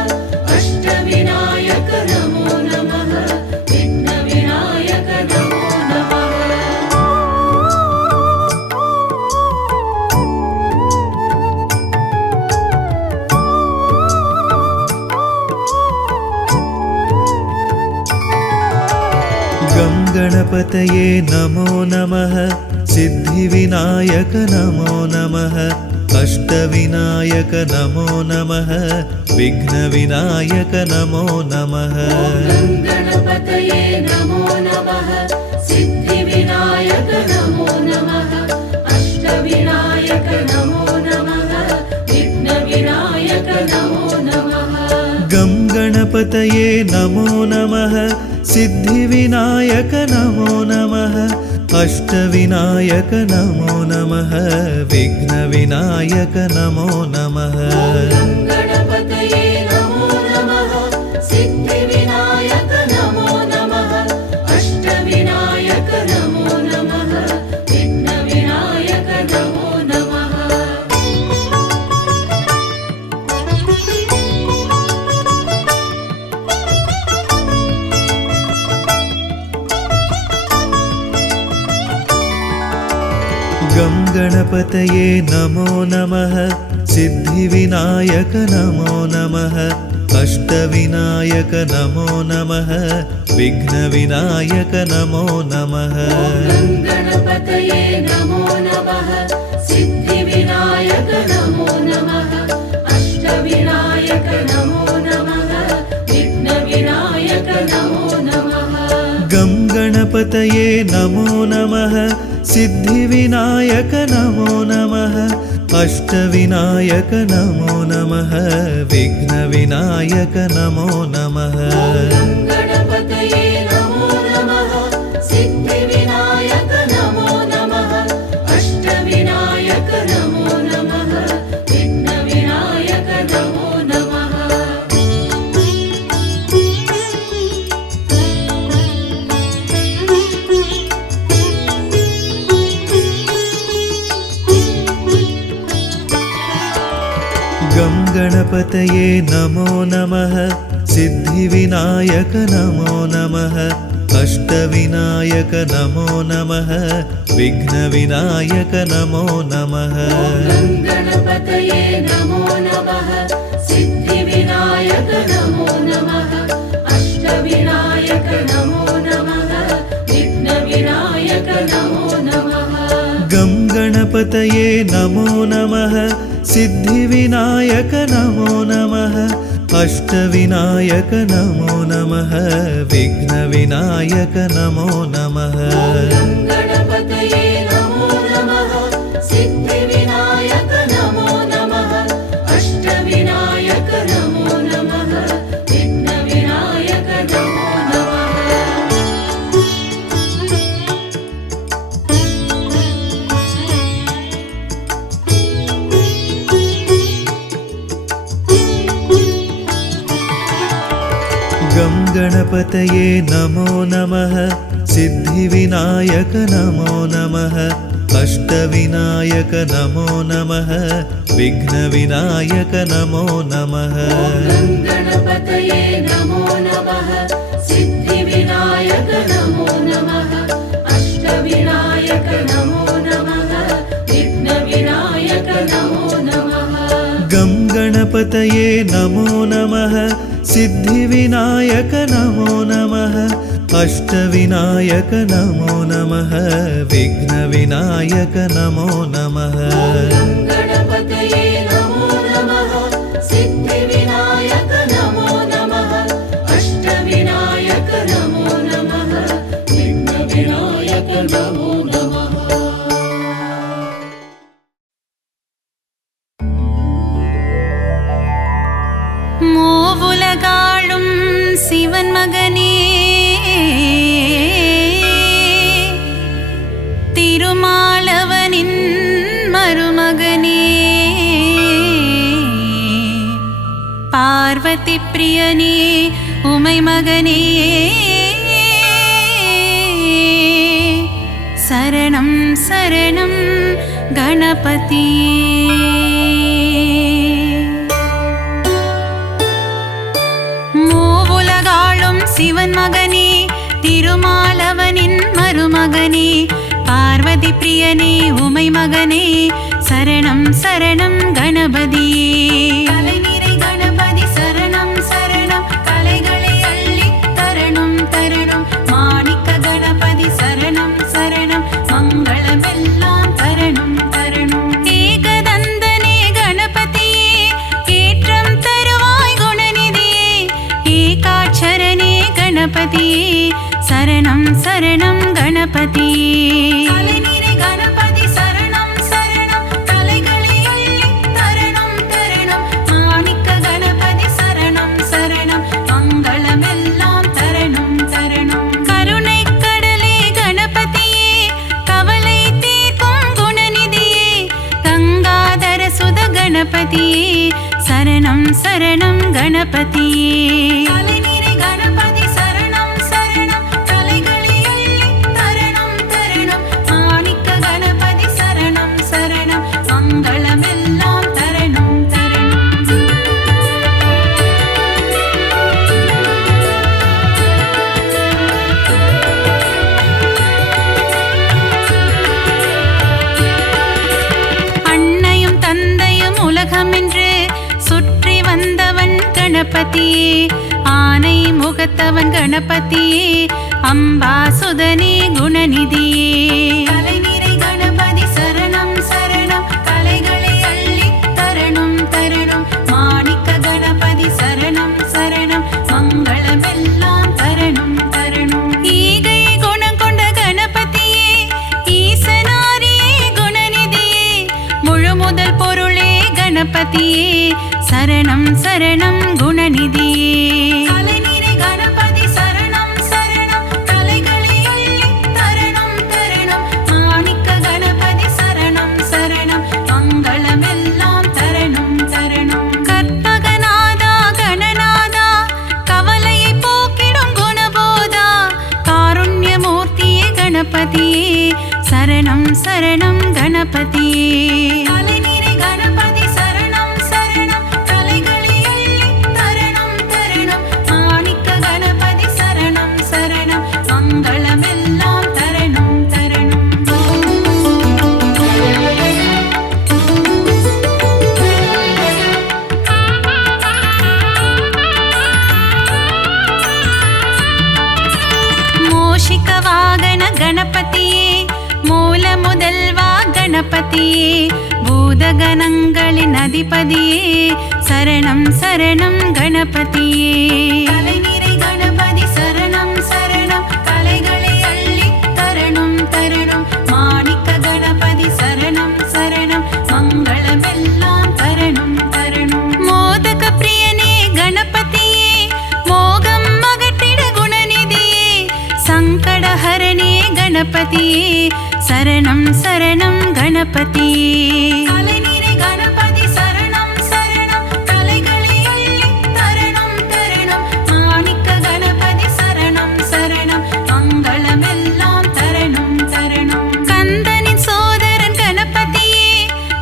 अष्टविनायक नमो नमः विघ्नविनायक नमो नमः गं गणपतये नमो नमः सिद्धिविनायक नमो नमः अष्टविनायक नमो नमः विघ्नविनायक नमो नमः गणपतये नमो नमः सिद्धिविनायक नमो नमः अष्टविनायक नमो नमः विघ्नविनायक नमो नमः गं गणपतये नमो नमः सिद्धिविनायक नमो नमः अष्टविनायक नमो नमः विघ्नविनायक नमो नमः गणपतये नमो नमः सिद्धिविनायक नमो नमः अष्टविनायक नमो नमः विघ्नविनायक नमो नमः गं गणपतये नमो नमः सिद्धिविनायक नमो नमः अष्टविनायक नमो नमः विघ्नविनायक नमो नमः गणपतये नमो नमः सिद्धिविनायक नमो नमः अष्टविनायक नमो नमः विघ्नविनायक नमो नमः गं गणपतये नमो नमः सिद्धिविनायक नमो नमः अष्टविनायक नमो नमः विघ्नविनायक नमो नमः गणपतये नमो नमः सिद्धिविनायक नमो नमः अष्टविनायक नमो नमः विघ्नविनायक नमो नमः गं गणपतये नमो नमः सिद्धिविनायक नमो नमः अष्टविनायक नमो नमः विघ्नविनायक नमो नमः गणपतये नमो नमः सिद्धिविनायक नमो नमः अष्टविनायक नमो नमः विघ्नविनायक नमो नमः गं गणपतये नमो नमः सिद्धिविनायक नमो नमः अष्टविनायक नमो नमः विघ्नविनायक नमो नमः गणपतये नमो नमः सिद्धिविनायक नमो नमः अष्टविनायक नमो नमः विघ्नविनायक नमो नमः गं गणपतये नमो नमः सिद्धिविनायक नमो नमः अष्टविनायक नमो नमः विघ्नविनायक नमो नमः गणपतये नमो नमः सिद्धिविनायक नमो नमः अष्टविनायक नमो नमः विघ्नविनायक नमो नमः गं गणपतये नमो नमः सिद्धिविनायक नमो नमः अष्टविनायक नमो नमः विघ्नविनायक नमो नमः गणपतये नमो नमः सिद्धिविनायक नमो नमः नमो नमः। மூவுலகாளும் சிவன் மகனே திருமாலவனின் மருமகனே பார்வதி பிரியனே உமை மகனே சரணம் சரணம் கணபதியே சிவன் மகனே திருமாலவனின் மருமகனே பார்வதி பிரியனே உமை மகனே சரணம் சரணம் கணபதியே கலைநிறை கணபதி சரணம் சரணம் கலைகளை அள்ளி தரணும் தரணும் மாணிக்க கணபதி சரணம் சரணம் மங்களமெல்லாம் தரணும் தரணும் ஏகதந்தனே கணபதியே ஏற்றம் தருவாய் குணநிதியே ஏகாட்சரனே गणपतिये शरणं शरणं गणपतिये कलैनिरे गणपति शरणं शरणं कलैगळे अल्लि तरणं तरणं माणिक्य गणपति शरणं शरणं मङ्गलमेल्लाम तरणं तरणं करुणै कडले गणपतिये कवलै तीर्க்கும் गुणनिधिये गंगाधर सुध गणपतिये शरणं शरणं गणपतिये गणपतिये आनै मुगतवन गणपतिये अम्बासुदने गुणनिधिये कलैनिरै गणपति शरणं शरणं कलैगळे अल्लि तरणं तरणं माणिक्य गणपति शरणं शरणं मङ्गलमेल्लाम तरणं तरणं ईगै गुणं कोण्ड गणपतिये ईशनारिये गुणनिधिये मुळुमुदल पोरुळे गणपतिये शरणं शरणं गुणनिधिये कलैनिरै गणपति शरणं शरणं कलैगळे अल्लि तरणं तरणं माणिक्य गणपति शरणं शरणं मङ्गलमेल्लाम तरणं तरणं कற்பகநாதா गणநாதா कवलयै पोक्किडुम गुणबोधा कारुण्यमूर्तिये गणपतिये शरणं शरणं गणपतिये कलैनिरै गणपति शरणं शरणं कलैगळे अल्लि तरणं तरणं माणिक्य गणपति शरणं शरणं मङ्गलमेल्लाम तरणं तरणं மூஷிக வாகன गणपतिये மூல முதல்வா गणपतिये பூதகணங்களின் அதிபதியே शरणं शरणं गणपतिये कलैनिरै गणपति शरणं शरणं कलैगळे अल्लि तरणं तरणं माणिक्य गणपति शरणं शरणं मङ्गलमेल्लाम तरणं तरणं मोदक प्रियने गणपतिये मोगम् अगट्टिड गुणनिधिये सङ्कटहरणे गणपतिये शरणं शरणं गणपतिये कलैनिरै गणपति शरणं शरणं कलैगळे अल्लि तरणं तरणं माणिक्य गणपति शरणं शरणं मङ्गलमेल्लाम तरणं तरणं कन्दनिன் சோதரன் गणपतिये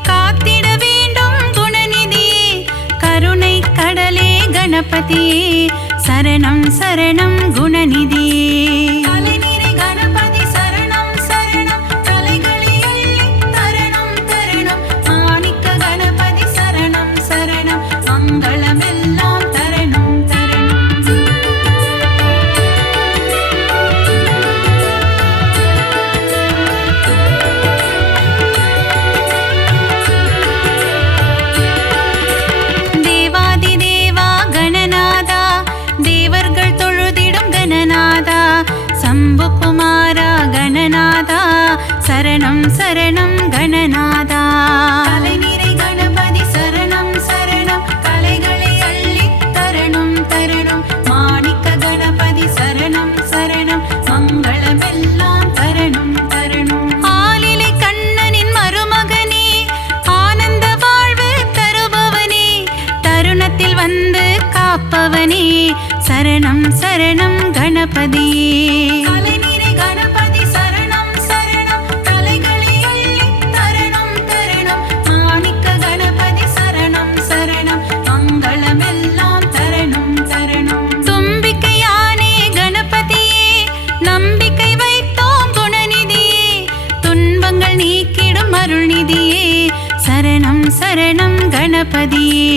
காத்திட வேண்டும் குணநிதியே கருணை கடலே गणपतिये शरणं शरणं गुणनिधिये कलैनिरै गणपति शरणं शरणं कलैगळे अल्लि तरणं तरणं माणिक्य गणपति शरणं शरणं मङ्गलमेल्लाम तरणं तरणं தேவாதிதேவா गणநாதா தேவர்கள் தொழுதிட சரணம் சரணம் கணநாதா. கலைநிறை கணபதி சரணம் சரணம் கலைகளை அள்ளி தரணும் தரணும். மாணிக்க கணபதி சரணம் சரணம் மங்களமெல்லாம் தரணும் தரணும். ஆலிலை கண்ணனின் மருமகனே ஆனந்த வாழ்வு தருபவனே தருணத்தில் வந்து காப்பவனே சரணம் சரணம் கணபதியே. கலைநிறை கணபதி சரணம் சரணம் கலைகளை அள்ளி தரணும் தரணும். மாணிக்க கணபதி சரணம் சரணம் மங்களமெல்லாம் தரணும் தரணும். தும்பிக்கையானே கணபதியே நம்பிக்கை வைத்தோம் குணநிதியே துன்பங்கள் நீக்கிடும் அருள்நிதியே சரணம் சரணம் கணபதியே.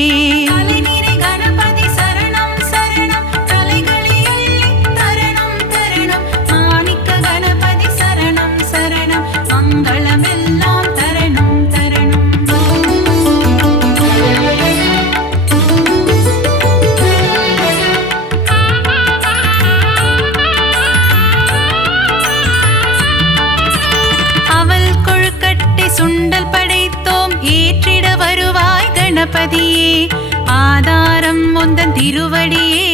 கலைநிறை கணபதி சரணம் சரணம் கலைகளை அள்ளி தரணும் தரணும். மாணிக்க கணபதி சரணம் சரணம் மங்களமெல்லாம் தரணும் தரணும். அவள் கொழுக்கட்டை சுண்டல் படைத்தோம் ஏற்றிட வருவாய் கணபதியே. ஆதாரம் முந்தன் திருவடியே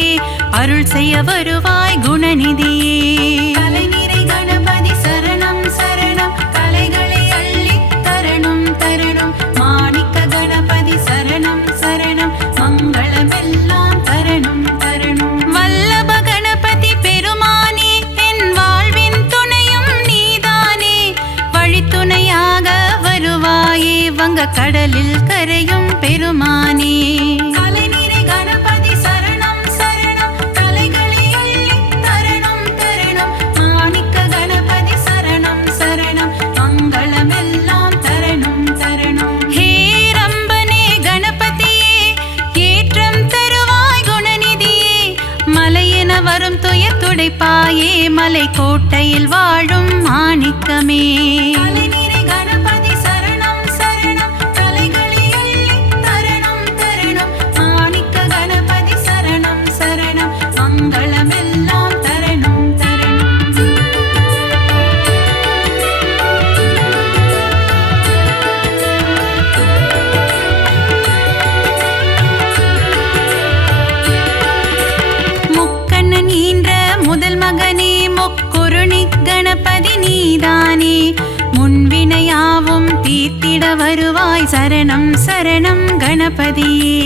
அருள் செய்ய வருவாய் குணநிதியே. கலைநிறை கணபதி சரணம் சரணம் கலைகளை அள்ளி தரணும் தரணும். மாணிக்க கணபதி சரணம் சரணம் மங்களமெல்லாம் தரணும் தரணும். வல்லப கணபதி பெருமானே என் வாழ்வின் துணையும் நீதானே வழித்துணையாக வருவாயே வங்க கடலில் கரையும் பெருமானே. கலைநிறை கணபதி சரணம் சரணம் கலைகளை அள்ளி தரணும் தரணும். மாணிக்க கணபதி சரணம் சரணம் மங்களமெல்லாம் தரணும் தரணும். ஹே ரம்பனே கணபதியே ஏற்றம் தருவாய் குணநிதியே மலையென வரும் துயர் துடைப்பாயே மலை கோட்டையில் வாழும் மாணிக்கமே. கலைநிறை கணபதி சரணம் சரணம் கலைகளை அள்ளி தரணும் தரணும். மாணிக்க கணபதி சரணம் சரணம் மங்களமெல்லாம் தரணும் தரணும். முக்கண்ணன் ஈன்ற முதல் மகனே முக்குருணி கணபதி நீதானே முன்வினையாவும் தீர்த்திட வருவாய் சரணம் சரணம் கணபதியே.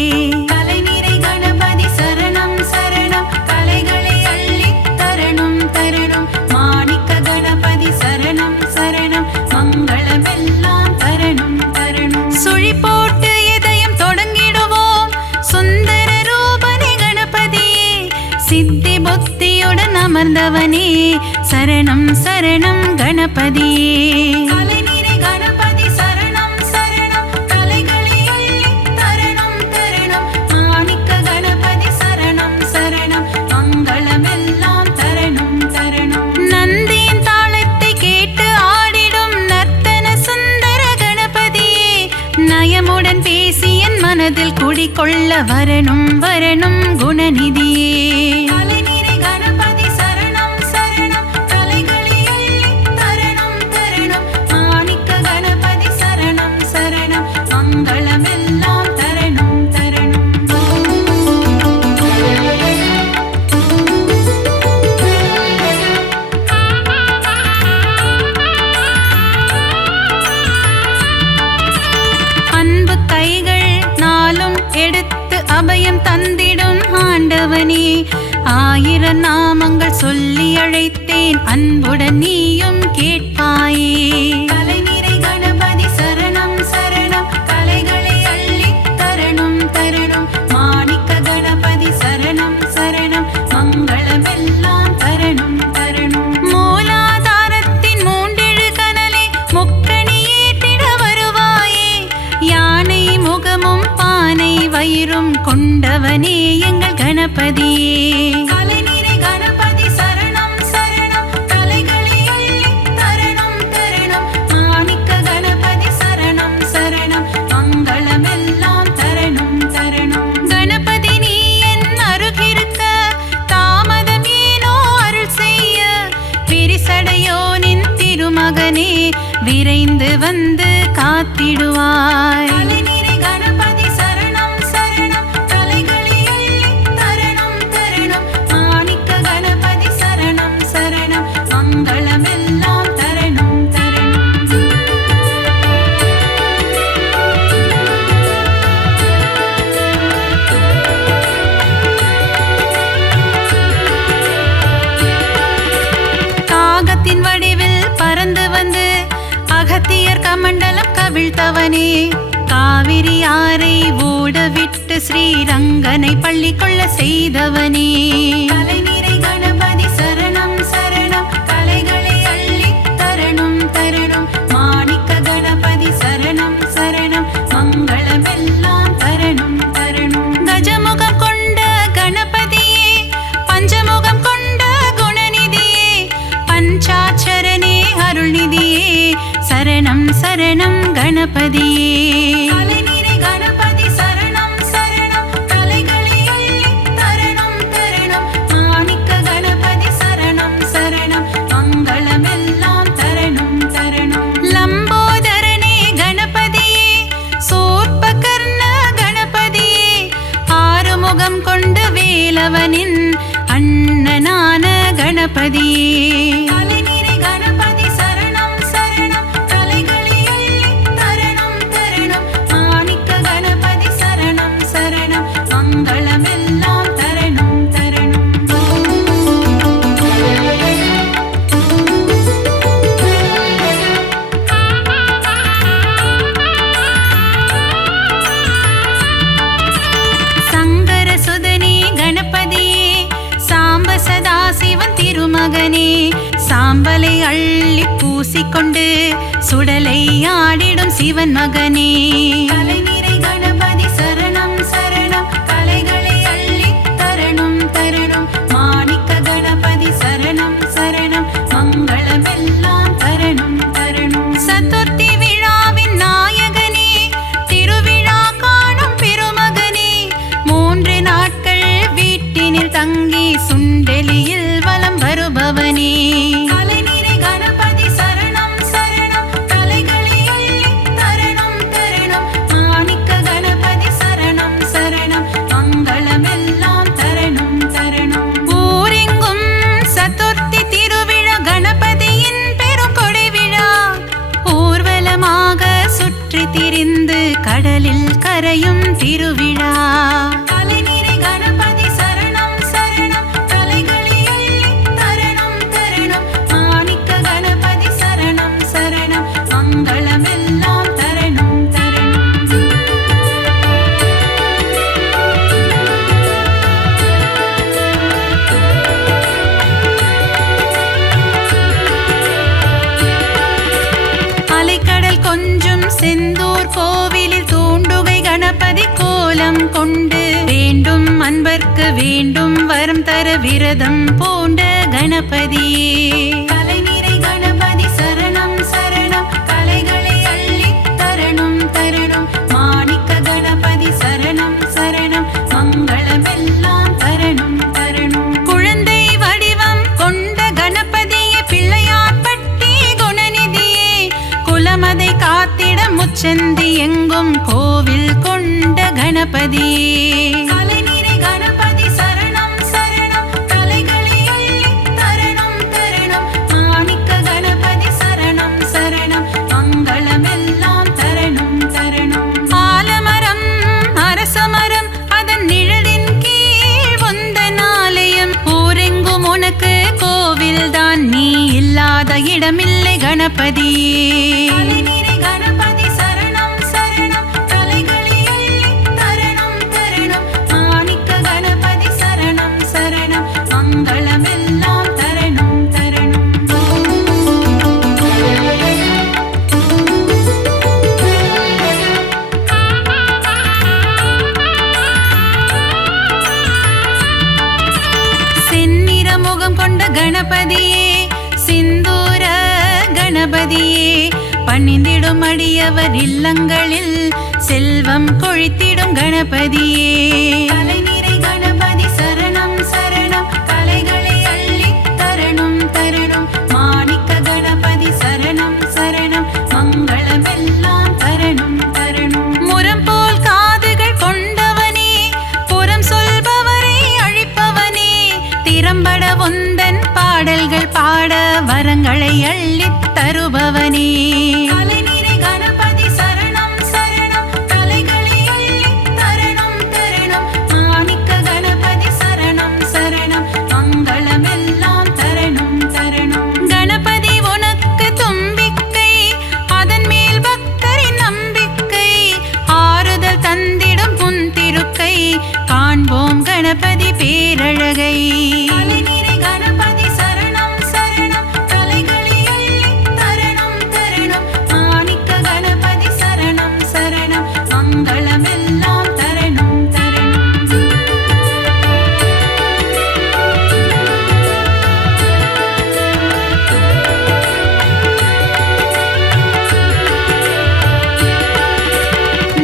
கலைநிறை கணபதி சரணம் சரணம் கலைகளை அள்ளி தரணும் தரணும். மாணிக்க கணபதி சரணம் சரணம் மங்களமெல்லாம் தரணும் தரணும். சுழி போட்டு இதயம் தொடங்கிடுவோம் சுந்தர ரூபனே கணபதியே சித்தி புத்தியுடன் அமர்ந்தவனே சரணம் சரணம் கணபதியே. கலைநிறை கணபதி சரணம் சரணம் கலைகளை அள்ளி தரணும் தரணும். மாணிக்க கணபதி சரணம் சரணம் மங்களமெல்லாம் தரணும் தரணும். நந்தியின் தாளத்தை கேட்டு ஆடிடும் நர்த்தன சுந்தர கணபதியே நயமுடன் பேசி என் மனதில் குடிகொள்ள வரணும் வரணும் குணநிதியே. கலைநிறை கணபதி சரணம் சரணம் கலைகளை அள்ளி தரணும் தரணும். மாணிக்க கணபதி சரணம் சரணம் மங்களமெல்லாம் தரணும் தரணும். அன்பு கைகள் நாளும் எடுத்து அபயம் தந்திடும் ஆண்டவனே ஆயிரம் நாமங்கள் சொல்லி அழைத்தேன் அன்புடன் நீயும் கேட்பாயே. கலைநிறை கணபதி சரணம் சரணம் கலைகளை அள்ளி தரணும் தரணும். மாணிக்க கணபதி சரணம் சரணம் மங்களமெல்லாம் தரணும் தரணும். மூலாதாரத்தின் மூண்டெழு கனலை முக்கணி ஏற்றிட வருவாயே யானை முகமும் பானை வயிறும் கொண்டவனே எங்கள் கணபதியே. கலைநிறை கணபதி சரணம் சரணம் கலைகளை அள்ளி தரணும் தரணும். மாணிக்க கணபதி சரணம் சரணம் மங்களமெல்லாம் தரணும் தரணும். கணபதி நீ என் அருகிருக்க தாமதம் ஏனோ அருள் செய்ய பிரிசடையோனின் திருமகனே விரைந்து வந்து காத்திடுவாய். தலைநிறை கணபதி சரணம் சரணம், தலைகளை அள்ளி தரணம் தரணம். மாணிக்க கணபதி சரணம் சரணம், மங்களமெல்லாம் தரணம் தரணம். காகத்தின் வடிவில் பறந்து வந்து அகத்தியர் கமண்டலம் கவிழ்த்தவனே, காவிரி ஆரை ஓடவிட்டு ஸ்ரீரங்கனை பள்ளி கொள்ள செய்தவனே. தலைநிறை கணபதி சரணம் சரணம், தலைகளை அள்ளி தரணம் தரணம். மாணிக்க கணபதி சரணம் சரணம், மங்களமெல்லாம் தரணம் தரணம். கஜமுகம் கொண்ட கணபதியே, பஞ்சமுகம் கொண்ட குணநிதியே, பஞ்சாட்சரனே அருள்நிதியே, சரணம் சரணம் கணபதியே. தலைநிறை கணபதி சரணம் சரணம், தலைகளை அள்ளி தரணம் தரணம். மாணிக்க கணபதி சரணம் சரணம், மங்களமெல்லாம் தரணம் தரணம். லம்போதரனே கணபதியே, சூர்பகர்ண கணபதியே, ஆறுமுகம் கொண்ட வேலவனின் அண்ணனான கணபதியே. தலைநிறை கணபதி சரணம் சரணம், தலைகளை அள்ளி தரணம் தரணம். மாணிக்க கணபதி சரணம் சரணம், மங்களமெல்லாம் தரணம் தரணம். சங்கர சுதனே கணபதியே, சாம்ப சதாசிவன் திருமகனே, சாம்பலை அள்ளி பூசிக்கொண்டு சுடலை ஆடிடும் சிவன் மகனே. தலைநிறை கணபதி சரணம் சரணம், தலைகளை அள்ளி தரணம் தரணம். மாணிக்க கணபதி சரணம் சரணம், மங்களமெல்லாம் தரணம் தரணம். சதுர்த்தி விழாவின் நாயகனே, திருவிழா காணும் பெருமகனே, 3 நாட்கள் வீட்டினில் தங்கி சுண்டெலியில் வலம் வருபவனே. தலைநிறை கணபதி சரணம் சரணம், தலைகளை அள்ளி தரணம் தரணம். மாணிக்க கணபதி சரணம் சரணம், மங்களமெல்லாம் தரணம் தரணம். ஊரெங்கும் சதுர்த்தி திருவிழா, கணபதியின் பெருங்கொடை விழா, ஊர்வலமாக சுற்றி திரிந்து கடலில் கரையும் திருவிழா. தலைநிறை கணபதி சரணம் சரணம், தலைகளை அள்ளி தரணம் தரணம். மாணிக்க கணபதி சரணம் சரணம், மங்களமெல்லாம் தரணம் தரணம். அலைக்கடல் கொஞ்சும் செந்தூர் கோவிலில் தூண்டுகை கணபதி கோலம் கொண்டு வேண்டும் அன்பர்க்கு வேண்டும் வரம் தர விரதம் பூண்ட கணபதியே. தலைநிறை கணபதி சரணம் சரணம், தலைகளை அள்ளி தரணம் தரணம். மாணிக்க கணபதி சரணம் சரணம், மங்களமெல்லாம் தரணம் தரணம். குழந்தை வடிவம் கொண்ட கணபதியே, பிள்ளையார்பட்டி குணநிதியே, குலமதை காத்திட முச்சந்தி எங்கும் கோவில் கொண்ட கணபதியே. தலைநிறை கணபதி சரணம் சரணம், தலைகளை அள்ளி தரணம் தரணம். மாணிக்க கணபதி சரணம் சரணம், மங்களமெல்லாம் தரணம் தரணம். ஆலமரம் அரசமரம் அதன் நிழலின் கீழ் உந்தன் ஆலயம், ஊரெங்கும் உனக்கு கோவில்தான், நீ இல்லாத இடமில்லை கணபதியே. தலைநிறை கணபதி சரணம் சரணம், தலைகளை அள்ளி தரணம் தரணம். மாணிக்க கணபதி சரணம் சரணம், மங்களமெல்லாம் தரணம் தரணம். செந்நிற முகம் கொண்ட கணபதியே, சிந்தூர கணபதியே, பணிந்திடும் அடியவர் இல்லங்களில் செல்வம் கொழித்திடும் கணபதியே. தலைநிறை கணபதி சரணம் சரணம், தலைகளை அள்ளி தரணம் தரணம். மாணிக்க கணபதி சரணம் சரணம், தருபவனே. அலைநீரை கணபதி சரணம் சரணம் கலைகளை அள்ளி தரணம் தரணம். மாணிக்க கணபதி சரணம் சரணம் மங்களமெல்லாம் தரணம் தரணம். கணபதி உனக்கு தும்பிக்கை, அதன் மேல் பக்தரின் நம்பிக்கை. ஆறுதல் தந்திடும் புன் திருக்கை, காண்போம் கணபதி பேரழகை. அலைநீரை கணபதி சரணம் சரணம் கலைகளை அள்ளி தரணம் தரணம். மாணிக்க கணபதி சரணம் சரணம் மங்களமெல்லாம் தரணம் தரணம்.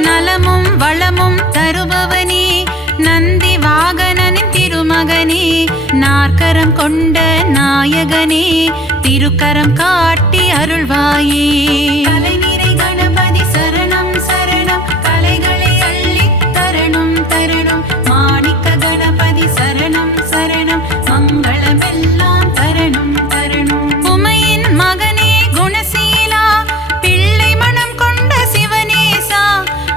நலமும் வளமும் தருபவனே, நந்தி வாகனனின் திருமகனே. நாற்கரம் கொண்ட நாயகனே, திருக்கரம் காட்டி அருள்வாயே. அலைநீரை கணபதி சரணம் சரணம் கலைகளை அள்ளி தரணம் தரணம். மாணிக்க கணபதி சரணம் சரணம் மங்களமெல்லாம் தரணம் தரணம். உமையின் மகனே குணசீலா, பிள்ளை மனம் கொண்ட சிவனேசா.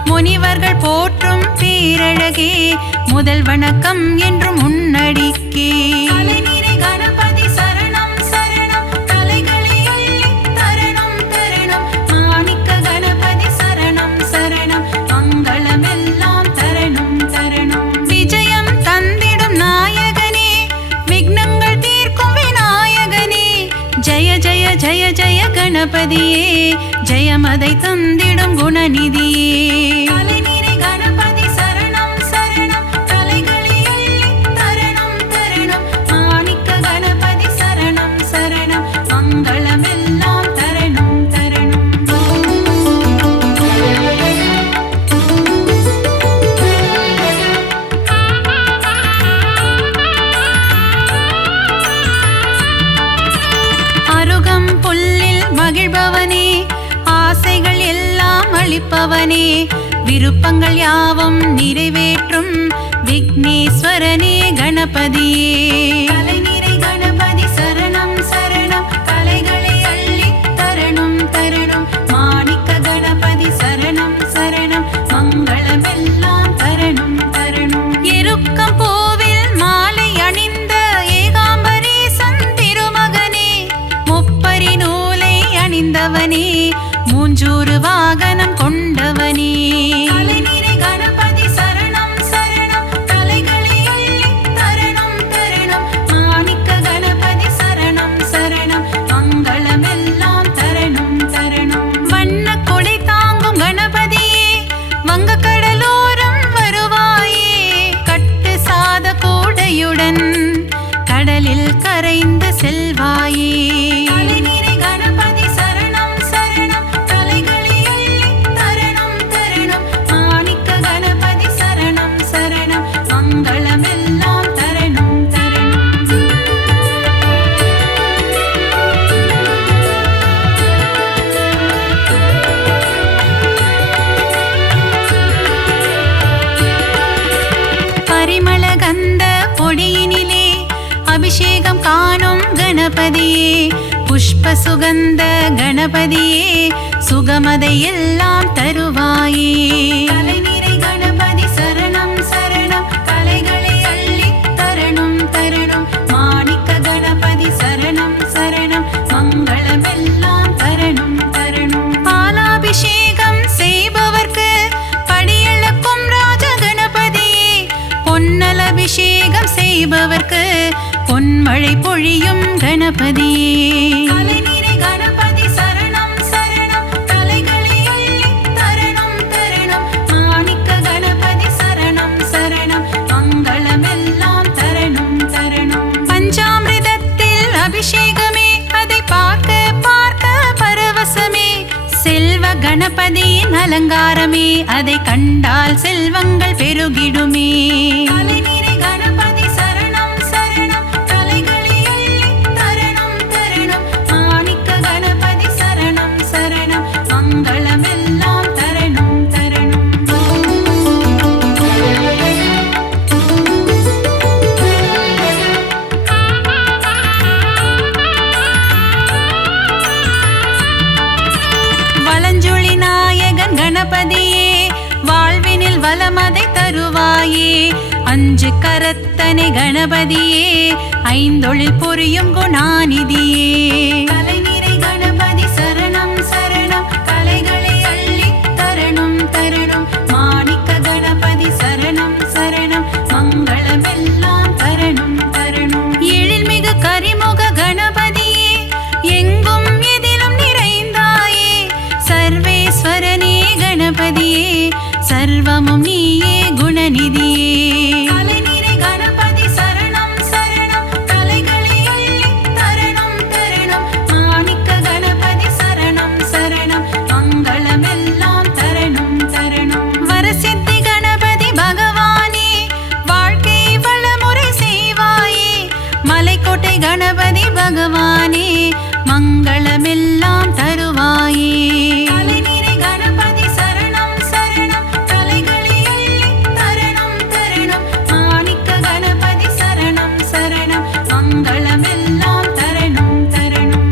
முனிவர்கள் போற்றும் பேரழகே, முதல் வணக்கம் என்றும் உன்னடிக்கே. அலைநீரை கணபதி சரணம் சரணம் கலைகளை அள்ளி தரணம் தரணம். மாணிக்க கணபதி சரணம் சரணம் மங்களமெல்லாம் தரணம் தரணம். விஜயம் தந்திடும் நாயகனே, விக்னங்கள் தீர்க்கும் விநாயகனே. ஜெய ஜெய ஜெய ஜெய கணபதியே, ஜெயமதை தந்திடும் குணநிதியே. அலைநீரை கணபதி சரணம் சரணம் கலைகளை அள்ளி தரணம் தரணம். மாணிக்க கணபதி சரணம் சரணம் மங்களமெல்லாம் தரணம் தரணம். அருகம் புல்லில் மகிழ்பவனே, ஆசைகள் எல்லாம் அளிப்பவனே. விருப்பங்கள் யாவும் நிறைவேற்றும் விக்னேஸ்வரனே கணபதியே. அலைநீரை கணபதி சரணம் சரணம் கலைகளை அள்ளி தரணம் தரணம். மாணிக்க கணபதி சரணம் சரணம் மங்களமெல்லாம் தரணம் தரணம். எருக்கம் பூவில் மாலை அணிந்த ஏகாம்பரேசன் திருமகனே, முப்பரி நூலை அணிந்தவனே, மூஞ்சூறு வாகனம் கொண்டவனே. அலைநீரை கணபதி சரணம் சரணம் கலைகளை அள்ளி தரணம் தரணம். மாணிக்க கணபதி சரணம் சரணம் மங்களமெல்லாம் தரணம் தரணம். வண்ண கொடை தாங்கும் கணபதியே, வங்க கடலோரம் வருவாயே. கட்டு சாத கூடையுடன் கடலில் கரைந்து செல்வாயே. அலைநீரை கணபதி சரணம் சரணம் கலைகளை அள்ளி தரணம் தரணம். மாணிக்க கணபதி சரணம் சரணம் மங்களமெல்லாம் தரணம் தரணம். பரிமள கந்த பொடியினிலே அபிஷேகம் காணும் கணபதியே. புஷ்ப சுகந்த கணபதியே, சுகமதை எல்லாம் தருவாயே. அலைநீரை கணபதி சரணம் சரணம் கலைகளை அள்ளி தரணம் தரணம். மாணிக்க கணபதி சரணம் சரணம் மங்களமெல்லாம் தரணம் தரணம். பாலாபிஷேகம் செய்பவர்க்கு படியளக்கும் ராஜ கணபதியே. பொன்னல் அபிஷேகம் செய்பவர்க்கு பொன்மழை பொழியும் கணபதியே. அலைநீரை கணபதி சரணம் சரணம் கலைகளை அள்ளி தரணம் தரணம். மாணிக்க கணபதி சரணம் சரணம் மங்களமெல்லாம் தரணம் தரணம். பஞ்சாமிர்தத்தில் அபிஷேகமே, அதை பார்க்க பார்க்க பரவசமே. செல்வ கணபதியின் அலங்காரமே, அதை கண்டால் செல்வங்கள் பெருகிடுமே. அலைநீரை கணபதி சரணம் சரணம் கலைகளை அள்ளி தரணம் தரணம். மாணிக்க கணபதி சரணம் சரணம் மங்களமெல்லாம் தரணம் தரணம். கணபதியே வாழ்வினில் வளமதை தருவாயே அஞ்சு கரத்தனை கணபதியே ஐந்தொழில் புரியும் குணாநிதியே கலைநிறை கணபதி சரணம் சரணம் கலைகளை அள்ளி தரணும் தரணும் மாணிக்க கணபதி சரணம் சரணம் மங்களமெல்லாம் தரணும் தரணும் எழில்மிகு கரிமுக கணபதியே எங்கும் எதிலும் நிறைந்தாயே சர்வேஸ்வரனே கணபதியே சர்வமும் நீயே குணநிதியே கலைநிறை கணபதி சரணம் சரணம் கலைகளை அள்ளி தரணும் தரணும் மாணிக்க கணபதி சரணம் சரணம் மங்களமெல்லாம் தரணும் தரணும் வரசித்தி கணபதி பகவானே வாழ்க்கை வளமுறை செய்வாயே மலைக்கோட்டை கணபதி பகவானே மங்களமெல்லாம் தருவாயே கலைநிறை கணபதி சரணம் சரணம் கலைகளை அள்ளி தரணும் தரணும் மாணிக்க கணபதி சரணம் சரணம் மங்களமெல்லாம் தரணும் தரணும்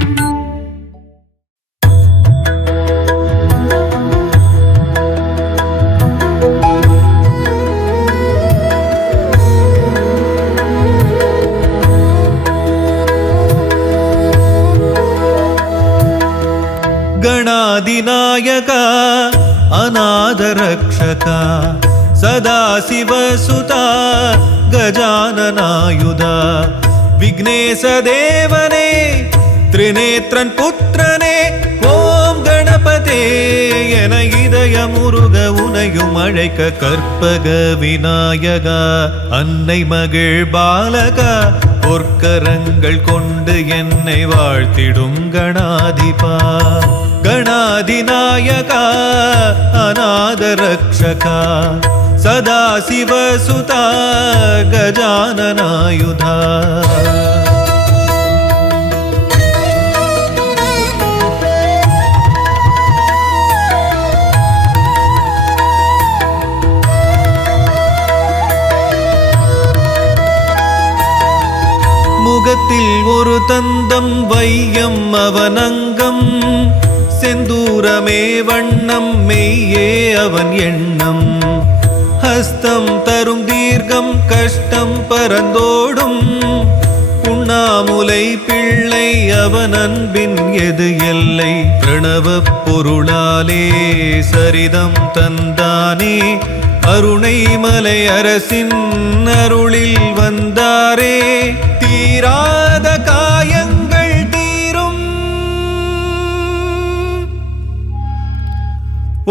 ಗಣಾಧಿನಾಯಕ ಅನಾಥರಕ್ಷಕ ಸದಾಶಿವಸುತ ಗಜಾನನಾಯುಧ ವಿಘ್ನೇಶ ದೇವನೇ ತ್ರಿನೇತ್ರನ್ ಪುತ್ರನೇ ஓம் கணபதே என இதய முருக உனையும் அழைக்க கற்பக விநாயகா அன்னை மகிழ் பாலகா பொற்கரங்கள் கொண்டு என்னை வாழ்த்திடும் கணாதிபா கணாதிநாயகா அநாத ரக்ஷகா சதாசிவசுதா கஜானனாயுதா முகத்தில் ஒரு தந்தம் வையம் அவனங்கம் செந்தூரமே வண்ணம் மெய்யே அவன் எண்ணம் ஹஸ்தம் தரும் தீர்க்கம் கஷ்டம் பரந்தோடும் உண்ணாமுலை பிள்ளை அவன் அன்பின் எது எல்லை பிரணவ பொருளாலே சரிதம் தந்தானே அருணைமலை அரசின் அருளில் வந்தாரே தீராத காயங்கள் தீரும்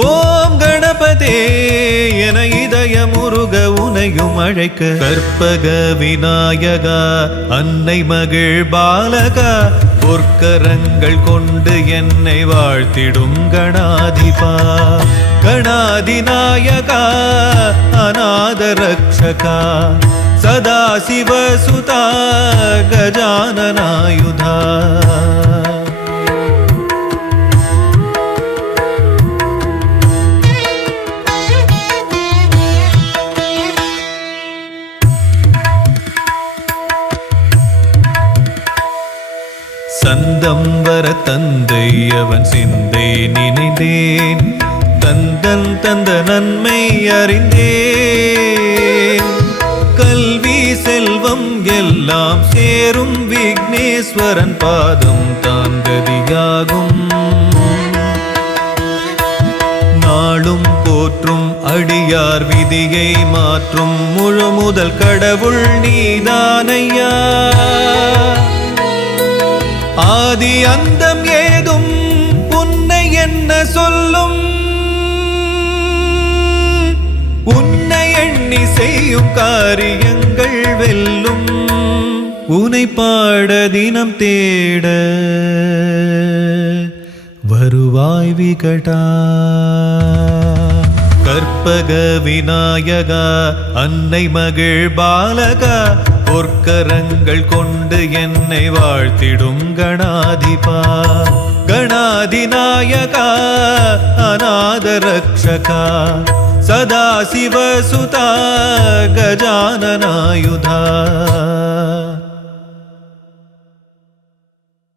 ஓம் கணபதே என இதய முருக உனையும் அழைக்க கற்பக விநாயகா அன்னை மகிழ் பாலகா பொற்கரங்கள் கொண்டு என்னை வாழ்த்திடும் கணாதிபா கணாதிநாயகா அநாத ரக்ஷகா சதாசிவசுதா கஜானனாயுதா சந்தம் வர தந்தை அவன் சிந்தை நினைந்தேன் தந்தன் தந்த நன்மை அறிந்தேன் கல்வி செல்வம் எல்லாம் சேரும் விக்னேஸ்வரன் பாதம் தான் கதியாகும் நாளும் போற்றும் அடியார் விதியை மாற்றும் முழு முதல் கடவுள் நீதானையா ஆதி அந்தம் ஏதும் உன்னை என்ன சொல்லும் உன்னை எண்ணி செய்யும் காரியங்கள் வெல்லும் உனை பாட தினம் தேட வருவாய் விகடா கற்பக விநாயகா அன்னை மகிழ் பாலகா பொற்கரங்கள் கொண்டு என்னை வாழ்த்திடும் கணாதிபா கணாதிநாயகா அநாத ரக்ஷகா சதாசிவசுதா கஜானனாயுதா